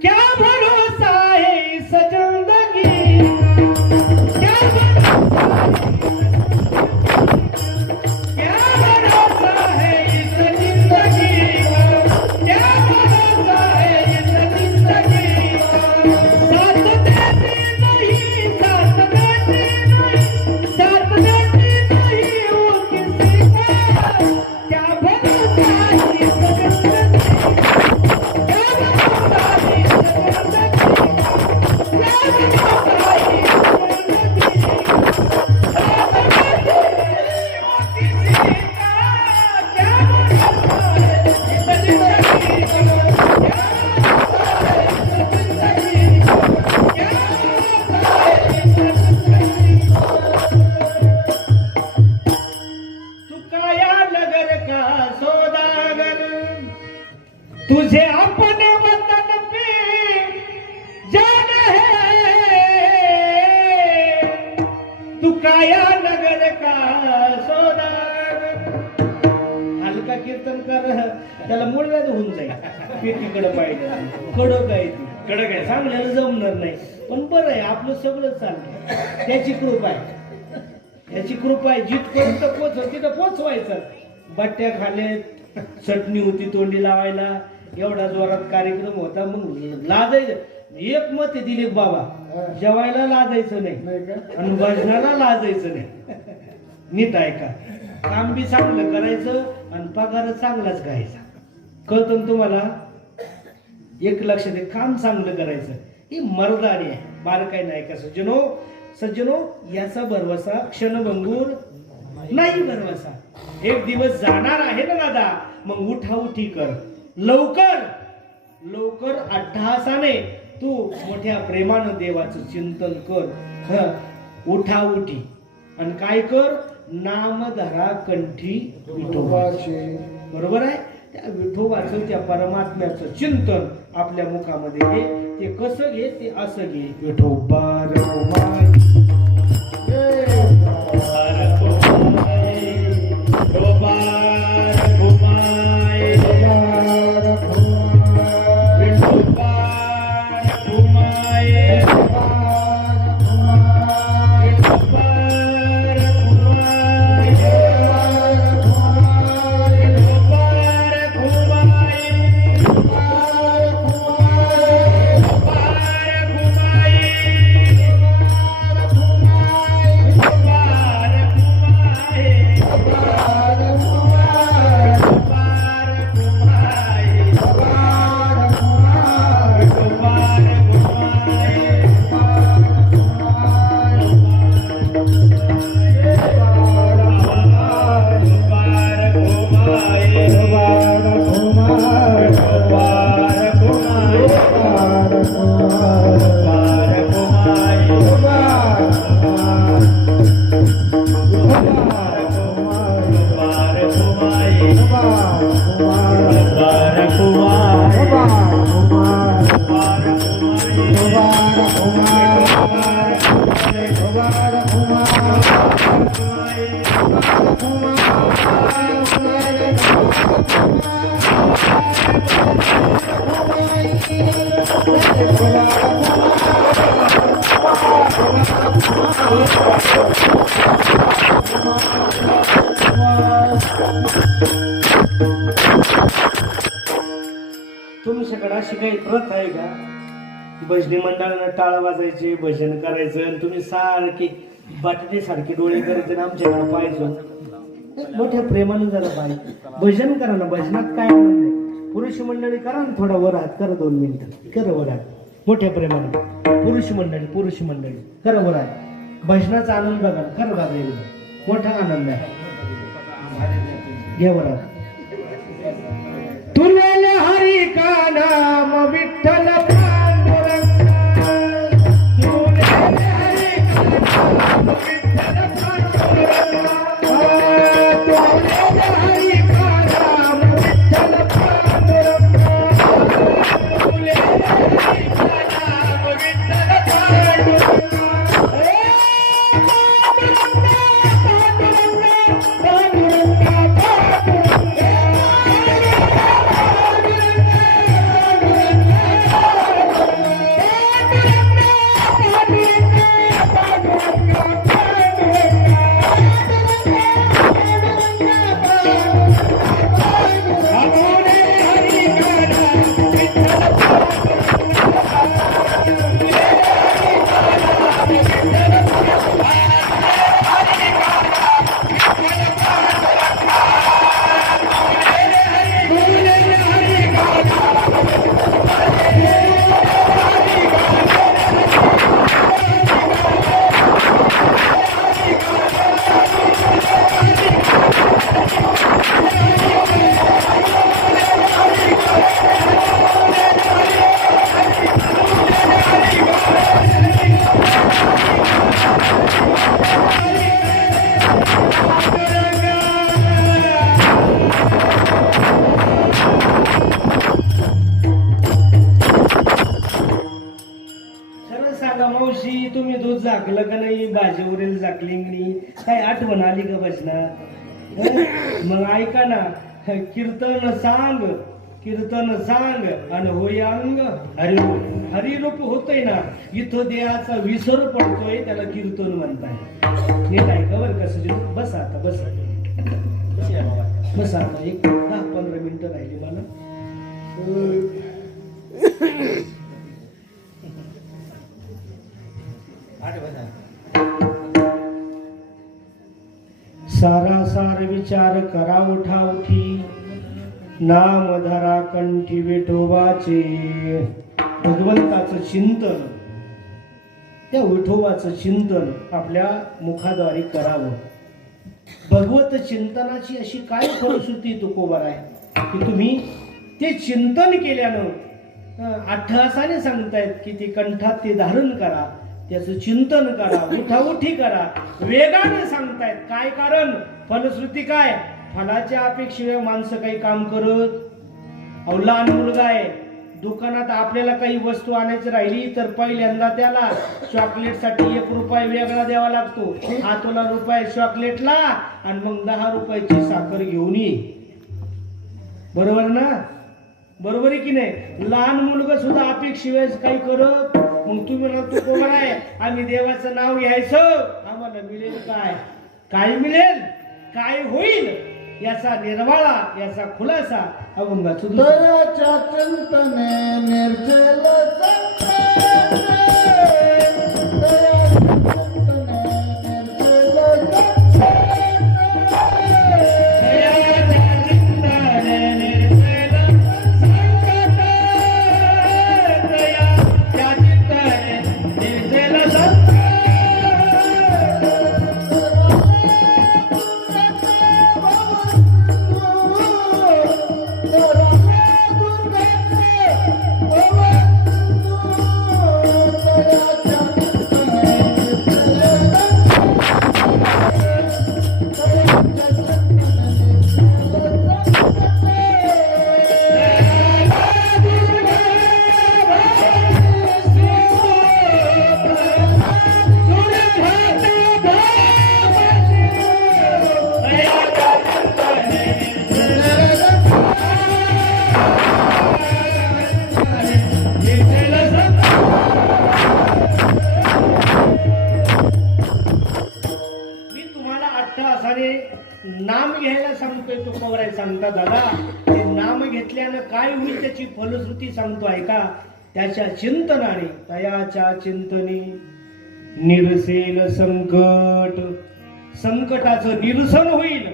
क्या भरोसा है इस जिंदगी क्या भरोसा है इस जिंदगी क्या भरोसा है इस जिंदगी साथ देती नहीं साथ देती नहीं वो किसी का क्या भरोसा इस जिंदगी क्या भरोसा इस जिंदगी तुझे अपने वतन पे जाना है तू काया नगर का सौदागर हलका कीर्तन कर त्याला मुळव्याध होऊन जाईल पेटीकडे पाहिजे कडक आहे ती कडक आहे चांगल्याला जमणार नाही पण बरं आहे आपलं सगळं चाललंय त्याची कृपा आहे याची कृपा आहे जिथपर्यंत पोचव तिथं पोचवायचं बट्ट्या खालेत चटणी होती तोंडी लावायला एवढा जोरात कार्यक्रम होता मग लाजायचं एक मत दिले बाबा जेवायला लाजायचं नाही आणि भजनाला लाजायचं नाही नीट ऐका काम बी चांगलं करायचं आणि पगार चांगलाच घ्यायचा कळतं तुम्हाला एक लक्ष दे काम चांगलं करायचं ही मर्दानी आहे बारकाई नाही का सज्जनो याचा भरवसा क्षणभंगूर नाही भरवसा एक दिवस जाणार आहे ना दादा मग उठाउठी कर लवकर अट्टहासाने तू मोठ्या प्रेमानं देवाचं चिंतन कर उठाउठी आणि काय कर नामधरा कंठी विठोबाचे बरोबर आहे त्या विठोबाचं त्या परमात्म्याचं चिंतन आपल्या मुखामध्ये घे ते कसं घे ते असं घे विठोबा तुमच्याकडे अशी काही प्रथा आहे का भजनी मंडळानं टाळ वाजायचे भजन करायचं आणि तुम्ही सारखे बटाटे सारखे डोळे करायचे आणि आमच्याकडे पाहायचं मोठ्या प्रेमानं जरा पाहिजे भजन करा ना भजनात काय आनंद आहे पुरुष मंडळी करा ना थोडा वर हात करा 2 मिनिटं करा वर हात मोठ्या प्रेमाने पुरुष मंडळी करा वर हात भजनाचा आनंद बघा खरं बाबा एकदम मोठा आनंद आहे घ्या वर हात तुलेल हरी का नाम विठ्ठल पांडुरंग तुलेल हरी का नाम विठ्ठल पांडुरंग तुलेल हरी का नाम विठ्ठल पांडुरंग तुलेल हरी का नाम विठ्ठल पांडुरंग खरं सांगा मावशी, तुम्ही दूध झाकलं का नाही? भाजीवरील झाकलिंगणी काय आठवण आली का भजनात? मग ऐका ना, कीर्तन सांग, कीर्तन सांग आणि होय अंग हरिरूप. हरिरूप होतय ना, इथं देहाचा विसर पडतोय, त्याला कीर्तन म्हणताय. नीट ऐका बरं कसं. बस आता, बस बस आता. एक 10-15 मिनिटं राहिली मला. सारासार विचार करा उठा उठी, नाम धरा कंठी विठोबाचे. भगवंताचं चिंतन, त्या विठोबाचं चिंतन आपल्या मुखाद्वारे करावं. भगवत चिंतनाची अशी काय फलश्रुती तुकोबर आहे की तुम्ही ते चिंतन केल्यानं अठ्ठासाने सांगतायत की ते कंठात ते धारण करा, त्याचं चिंतन करा, उठाउठी करा. वेगाने सांगतायत. काय कारण? फलश्रुती काय? फलाच्या अपेक्षेशिवाय माणसं काही काम करत. अहो, लहान मुलगा आहे, दुकानात आपल्याला काही वस्तू आणायची राहिली तर पहिल्यांदा त्याला चॉकलेटसाठी 1 रुपया वेगळा द्यावा लागतो. हा तुला रुपये चॉकलेटला आणि मग 10 रुपयाची साखर घेऊन ये. बरोबर ना? बरोबर आहे की नाही? लहान मुलगा सुद्धा अपेक्षेशिवाय काही करत. मग तुम्ही म्हणा तू कोण आहे, आम्ही देवाचं नाव घ्यायचं, आम्हाला मिळेल काय? काय मिळेल? काय होईल? याचा निर्वाळा, याचा खुलासा अभंगाचं दयाच्या चिंतने निर्जल नाम घ्यायला सांगतोय तो कवराय सांगता दादा. ते नाम घेतल्यानं काय होईल त्याची फलश्रुती सांगतो ऐका. त्याच्या चिंतनाने, तयाच्या चिंतने निरसेल संकट. संकटाचं निरसन होईल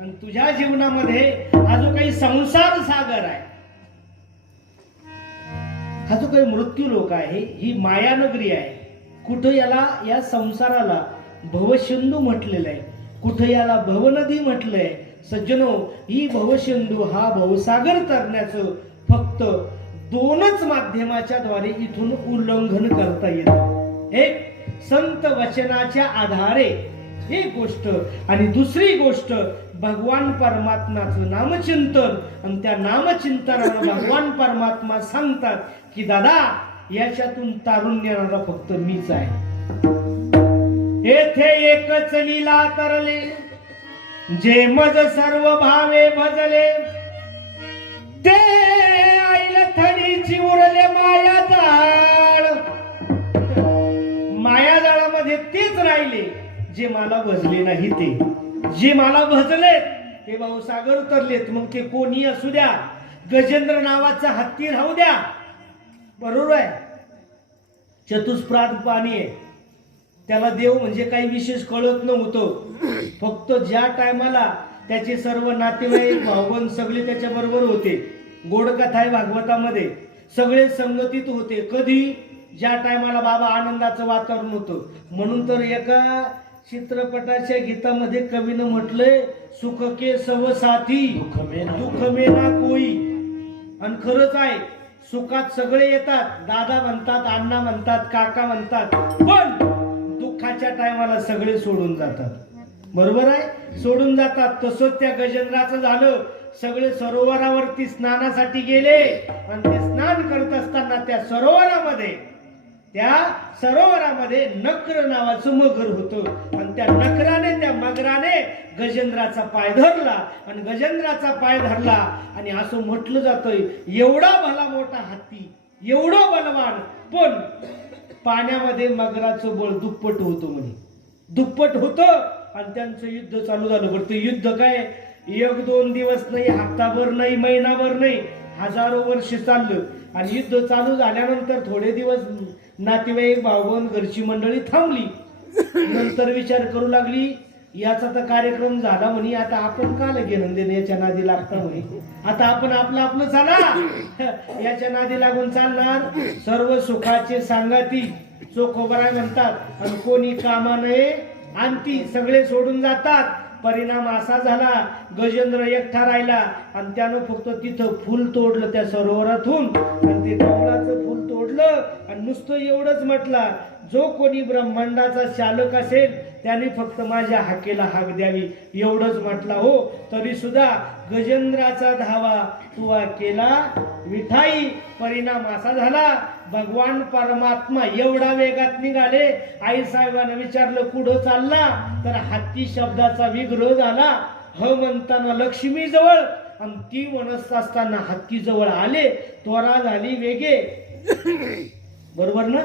आणि तुझ्या जीवनामध्ये हा जो काही संसार सागर आहे, हा जो काही मृत्यू लोक आहे, ही मायानगरी आहे. कुठं याला, या संसाराला भवसिंधू म्हटलेलं आहे, कुठं याला भवनदी म्हटलंय. सज्जनो, ही भवसिंधू हा भवसागर तरण्याचं फक्त दोनच माध्यमाच्या द्वारे इथून उल्लंघन करता येतं. एक संत वचनाच्या आधारे एक गोष्ट, आणि दुसरी गोष्ट भगवान परमात्म्याचं नामचिंतन. आणि त्या नामचिंतनाला भगवान परमात्मा सांगतात की दादा, याच्यातून तारून येणारा फक्त मीच आहे. येथे एकच लीला तरले, जे मज सर्व भावे भजले, ते आईल थडीची उरले मायाजाळ. मायाजाळामध्ये तेच राहिले जे मला भजले नाही. ते जे मला भजलेत ते भाऊसागर उतरलेत. मग ते कोणी असू द्या, गजेंद्र नावाचा हत्ती राहू द्या, बरोबर आहे, चतुष्पाद पाणी आहे, त्याला देव म्हणजे काही विशेष कळत नव्हतं. फक्त ज्या टायमाला त्याचे सर्व नातेवाईक भावबंद सगळे त्याच्या बरोबर होते. गोड कथा आहे भागवतामध्ये, सगळे संगतीत होते. कधी? ज्या टायमाला बाबा आनंदाचं वातावरण होतं. म्हणून तर एका चित्रपटाच्या गीतामध्ये कवीनं म्हटलंय, सुख के सव साथी दुःख में ना कोई. आणि खरंच आहे, सुखात सगळे येतात, दादा म्हणतात, अण्णा म्हणतात, काका म्हणतात, पण दुःखाच्या टायमाला सगळे सोडून जातात. बरोबर आहे, सोडून जातात. तसंच त्या गजेंद्राचं झालं. सगळे सरोवरावरती स्नानासाठी गेले, आणि ते स्नान करत असताना त्या सरोवरामध्ये नक्र नावाचं मगर होतं. आणि त्या नकराने, त्या मगराने गजेंद्राचा पाय धरला, आणि गजेंद्राचा पाय धरला. आणि असं म्हटलं जातंय, एवढा भला मोठा हत्ती, एवढं बलवान, पण पाण्यामध्ये मगराचं बळ दुप्पट होतं म्हणे, दुप्पट होतं. आणि त्यांचं युद्ध चालू झालं. बरं, ते युद्ध काय 1-2 दिवस नाही, हप्ताभर नाही, महिनाभर नाही, हजारो वर्ष चाललं. आणि युद्ध चालू झाल्यानंतर थोडे दिवस नातेवाईक, भावबंद, घरची मंडळी थांबली. नंतर विचार करू लागली, याचा तर कार्यक्रम झाला म्हणे, आता आपण का घेणं देणं याच्या नादी लागता म्हणे, आता आपण आपलं आपलं चाला, याच्या नादी लागून चालणार. सर्व सुखाचे सांगाती चोखोबराय म्हणतात, आणि कोणी कामा नये आणती, सगळे सोडून जातात. परिणाम असा झाला, गजेंद्र एकटा राहिला, आणि त्यानं फक्त तिथं फुल तोडलं त्या सरोवरातून, आणि ते कमळाचं फुल तोडलं. आणि नुसतं एवढंच म्हटला, जो कोणी ब्रह्मांडाचा चालक असेल त्याने फक्त माझ्या हाकेला हाक द्यावी, एवढंच म्हटला. हो, तरी सुद्धा गजेंद्राचा धावा तुवा केला विठाई. परिणाम असा झाला, भगवान परमात्मा एवढा वेगात निघाले. आई साहेबांना विचारलं, कुठं चालला? तर हत्ती शब्दाचा विग्रह झाला. ह म्हणताना लक्ष्मी जवळ, आणि ती म्हणत असताना हत्ती जवळ आले. त्वरा झाली वेगे, बरोबर ना?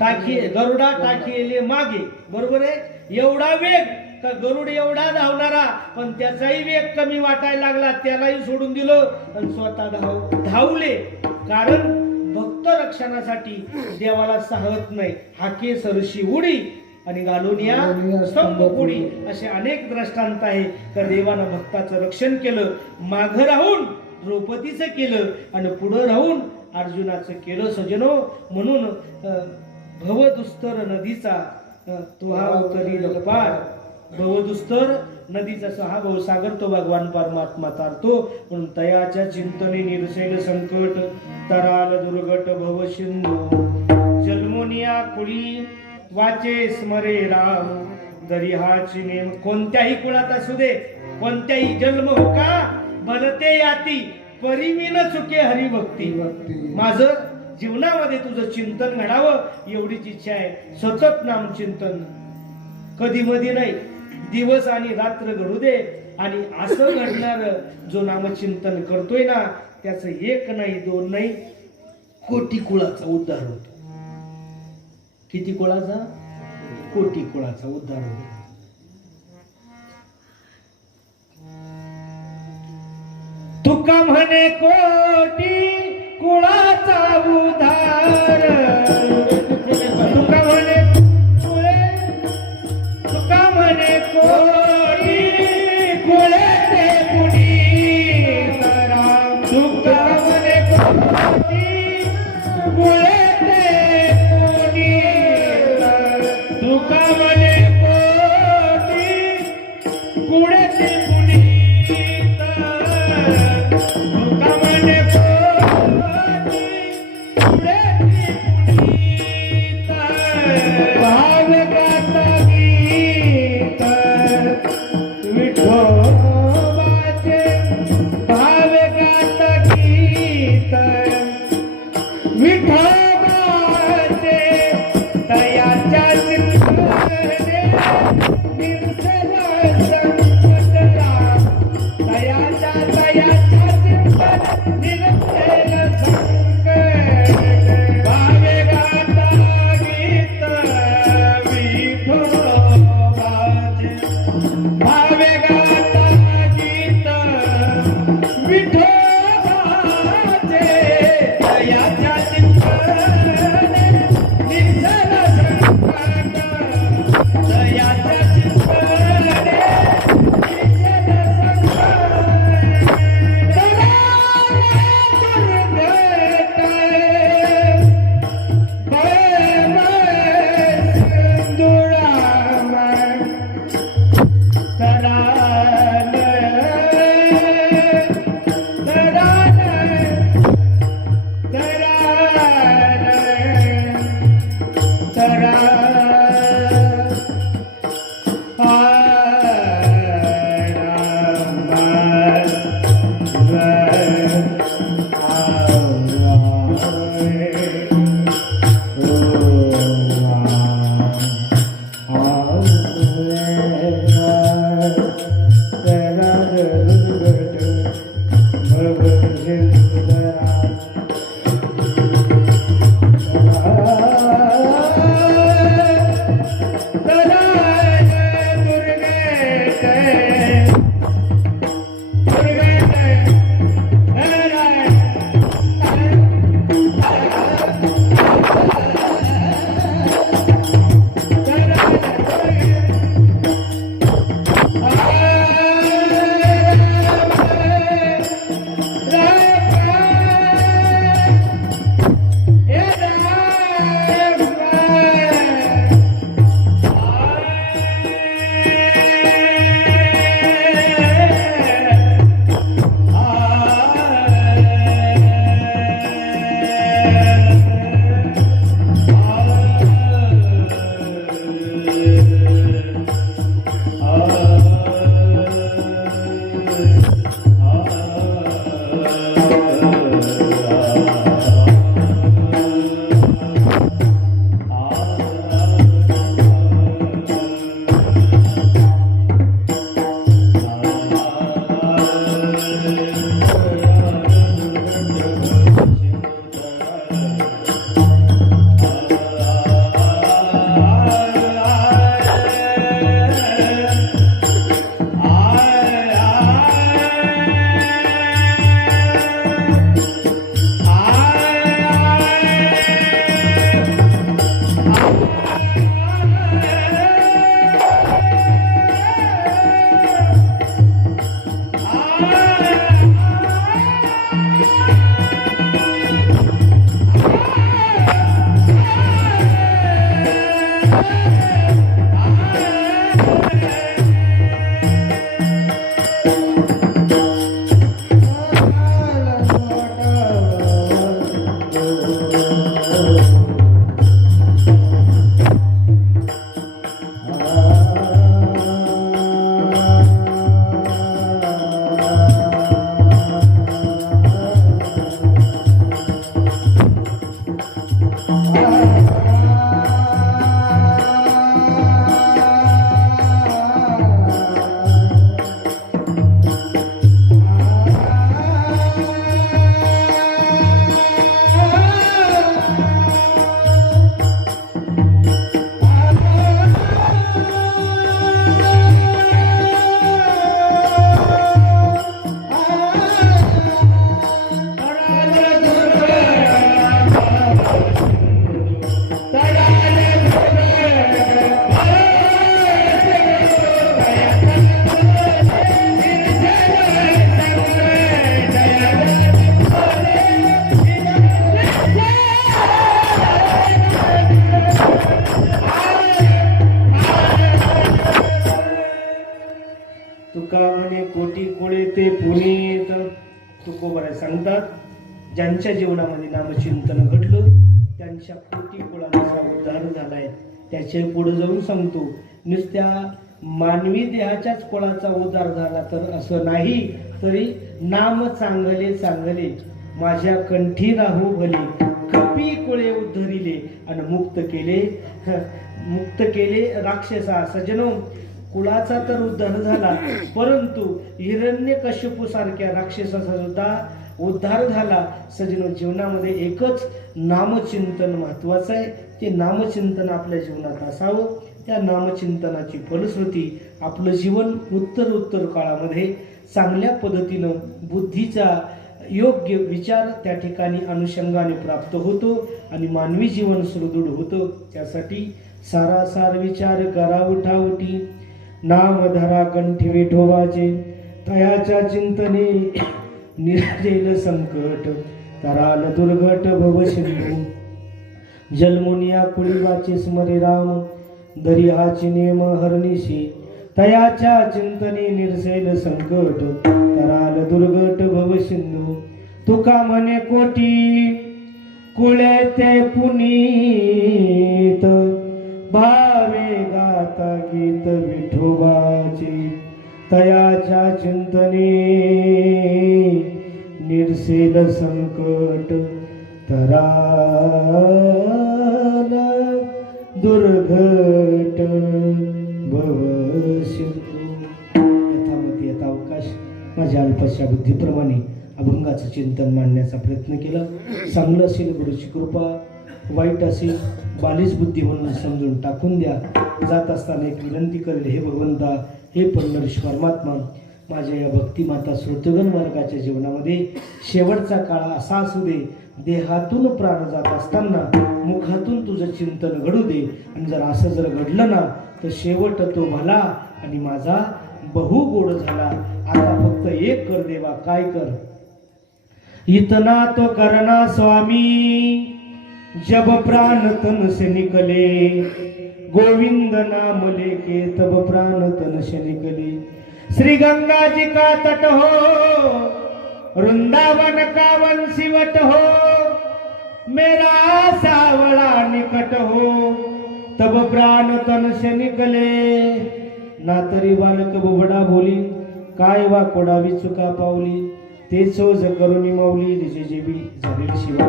टाकी गरुडा टाकीले मागे, बरोबर आहे. एवढा वेग का गरुड एवढा धावणारा, पण त्याचाही वेग कमी वाटायला लागला. त्यालाही सोडून दिलं आणि स्वतः धावले. कारण भक्त रक्षणासाठी देवाला साहत नाही. हाके सरशी उडी आणि घालून या स्तंभ पुढी, असे अनेक दृष्टांत आहे. तर देवानं भक्ताचं रक्षण केलं. माघ राहून द्रौपदीचं केलं, आणि पुढं राहून अर्जुनाचं केलं. सजनो, म्हणून भवदुस्तर नदीचा तो हा करील पार. भवदुस्तर नदीचा हा भवसागर तो भगवान परमात्मा तारतो. म्हणून तयाच्या चिंतने निरसेल संकट, तराल दुर्गट भवसिंधू. जन्मोनिया कुळी वाचे स्मरे राम, दरी हाची नेम. कोणत्याही कुळात असू दे, कोणत्याही जन्म हो का, भलते याती परिविन चुके हरिभक्ती. माझं जीवनामध्ये तुझं चिंतन घडावं एवढीच इच्छा आहे. सतत नाम चिंतन, कधी मधी नाही, दिवस आणि रात्र घडू दे. आणि असं घडणार, जो नामचिंतन करतोय ना, त्याचं एक नाही, दोन नाही, कोटी कुळाचा उद्धार होतो. किती कुळाचा? कोटी कुळाचा उद्धार होतो. तुका म्हणे कोटी कुळाचा उद्धार, तुका म्हणे कुळे, तुका म्हणे कोटी कुळाचे कुणी करा. तुका म्हणे कोटी कुळाचे कुणी, तुका म्हणे कोटी कुळाचे कुणी तयाच्या चिंतने तुकोबाराय सांगतात, ज्यांच्या जीवनामध्ये नामचिंतन घडलं त्यांच्या कोटी कुळांचा उद्धार झालाय. त्याच्या पुढे जाऊन सांगतो, नुसत्या मानवी देहाच्याच कुळाचा उद्धार झाला तर असं नाही, तरी नाम चांगले चांगले माझ्या कंठी राहू भले, कपी कुळे उद्धरिले आणि मुक्त केले राक्षसा. सजनो, कुळाचा तर उद्धार झाला, परंतु हिरण्यकश्यपू सारख्या राक्षसाचा सुद्धा उद्धार झाला. सजनो, जीवनामध्ये एकच नामचिंतन महत्वाचं आहे. ते नामचिंतन आपल्या जीवनात असावं. त्या नामचिंतनाची फलश्रुती आपलं जीवन उत्तर काळामध्ये चांगल्या पद्धतीनं बुद्धीचा योग्य विचार त्या ठिकाणी अनुषंगाने प्राप्त होतो आणि मानवी जीवन सुदृढ होतं. त्यासाठी सारासार विचार करा उठाउठी नाम धरा कंठी विठोबाचे तयाच्या चिंतने निर्जेल संकट तराल दुर्घट भव सिंधू जन्मुनिया कुळीवाचे स्मरे राम दरिहाची नेम हरणीशी तयाच्या चिंतने निर्सेल संकट तराल दुर्घट भव सिंधू तुका म्हणे कोटी कुळे ते पुनीत भावे गाता गीत विठोबाची तयाच्या चिंतने निर्सेल संकट तराल दुर्घट भव सिंधू. यथामती यथावकाश माझ्या अल्पशा बुद्धीप्रमाणे अभंगाचं चिंतन मांडण्याचा प्रयत्न केला. चांगलं असेल गुरुची कृपा, वाईट असेल बालिश बुद्धी म्हणून समजून टाकून द्या. जात असताना एक विनंती करेल, हे भगवंता, हे पंढरीश परमात्मा, माझ्या या भक्तिमाता श्रोतगण वर्गाच्या जीवनामध्ये शेवटचा काळ असा असू दे, देहातून प्राण जात असताना मुखातून तुझं चिंतन घडू दे. आणि जर असं जर घडलं ना तर शेवट तो भला आणि माझा बहु गोड झाला. आता फक्त एक कर देवा, काय कर, इतना तो करना स्वामी जब प्राण तन से निकले, गोविंद नाम लेके तब प्राण तन से निकले. श्री गंगा जी का तट हो, वृंदावन का वंशीवट हो, मेरा सावळा निकट हो, तब प्राण तन से निकले. ना तरी बालक बुबडा बोली, काय वा कोडावी चुका पावली, ते चोज करुणी माऊली जे जेबी झालेली शिवा.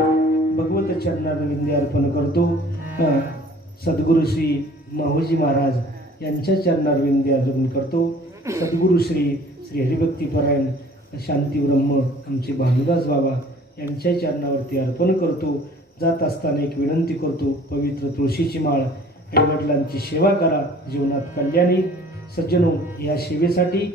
भगवत चरणाला विंदे अर्पण करतो. सद्गुरु श्री माहुजी महाराज यांच्या चरणाला विंदे अर्पण करतो. सद्गुरु श्री श्री हरिभक्तीपरायण शांती ब्रह्म आमचे भानुदास बाबा यांच्या चरणावरती अर्पण करतो. जात असताना एक विनंती करतो, पवित्र तुळशीची माळ, आईवडिलांची सेवा करा, जीवनात कल्याणी. सज्जनो, या सेवेसाठी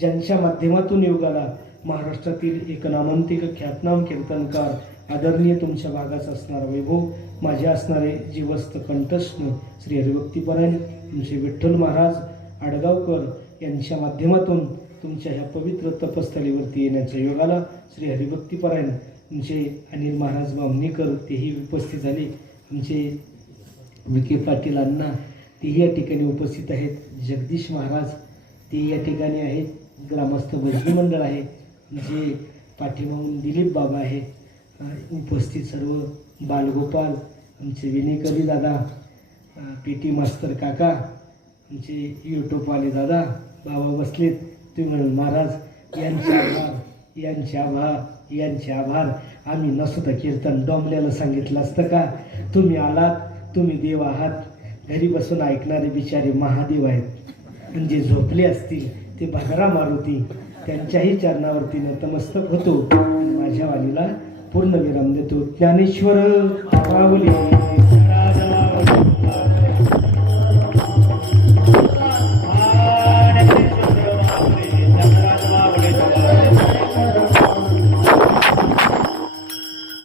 ज्यांच्या माध्यमातून योगाला महाराष्ट्रातील एक नामांतिक ख्यातनाम कीर्तनकार आदरणीय तुमच्या भागाचा असणारा वैभव, माझे असणारे जीवस्त कंठस्थ श्री हरिभक्तीपरायण तुमचे विठ्ठल महाराज आडगावकर यांच्या माध्यमातून तुमच्या ह्या पवित्र तपस्थळीवरती येण्याच्या योगाला श्री हरिभक्तीपरायण तुमचे अनिल महाराज बामणेकर तेही उपस्थित झाले. आमचे विखे पाटील अण्णा तेही या ठिकाणी उपस्थित आहेत. जगदीश महाराज ते या ठिकाणी आहेत. ग्रामस्थ भजनी मंडळ आहे. जे पाठीमागून दिलीप बाबा आहे उपस्थित. सर्व बालगोपाल, आमचे विनेकरी दादा, पी टी मास्तर काका, आमचे यूट्यूबवाले दादा बाबा बसलेत. तुम्ही म्हणून महाराज यांचे आभार, यांचे आभार, यांचे आभार. आम्ही नसतं कीर्तन डोंबल्याला सांगितलं असतं का? तुम्ही आलात, तुम्ही देव आहात. घरी बसून ऐकणारे बिचारे महादेव आहेत. आणि जे झोपले असतील ते भगरा मारुती, त्यांच्याही चरणावरती नतमस्तक होतो आणि माझ्या वाणीला पूर्ण विराम देतो. ज्ञानेश्वर पावले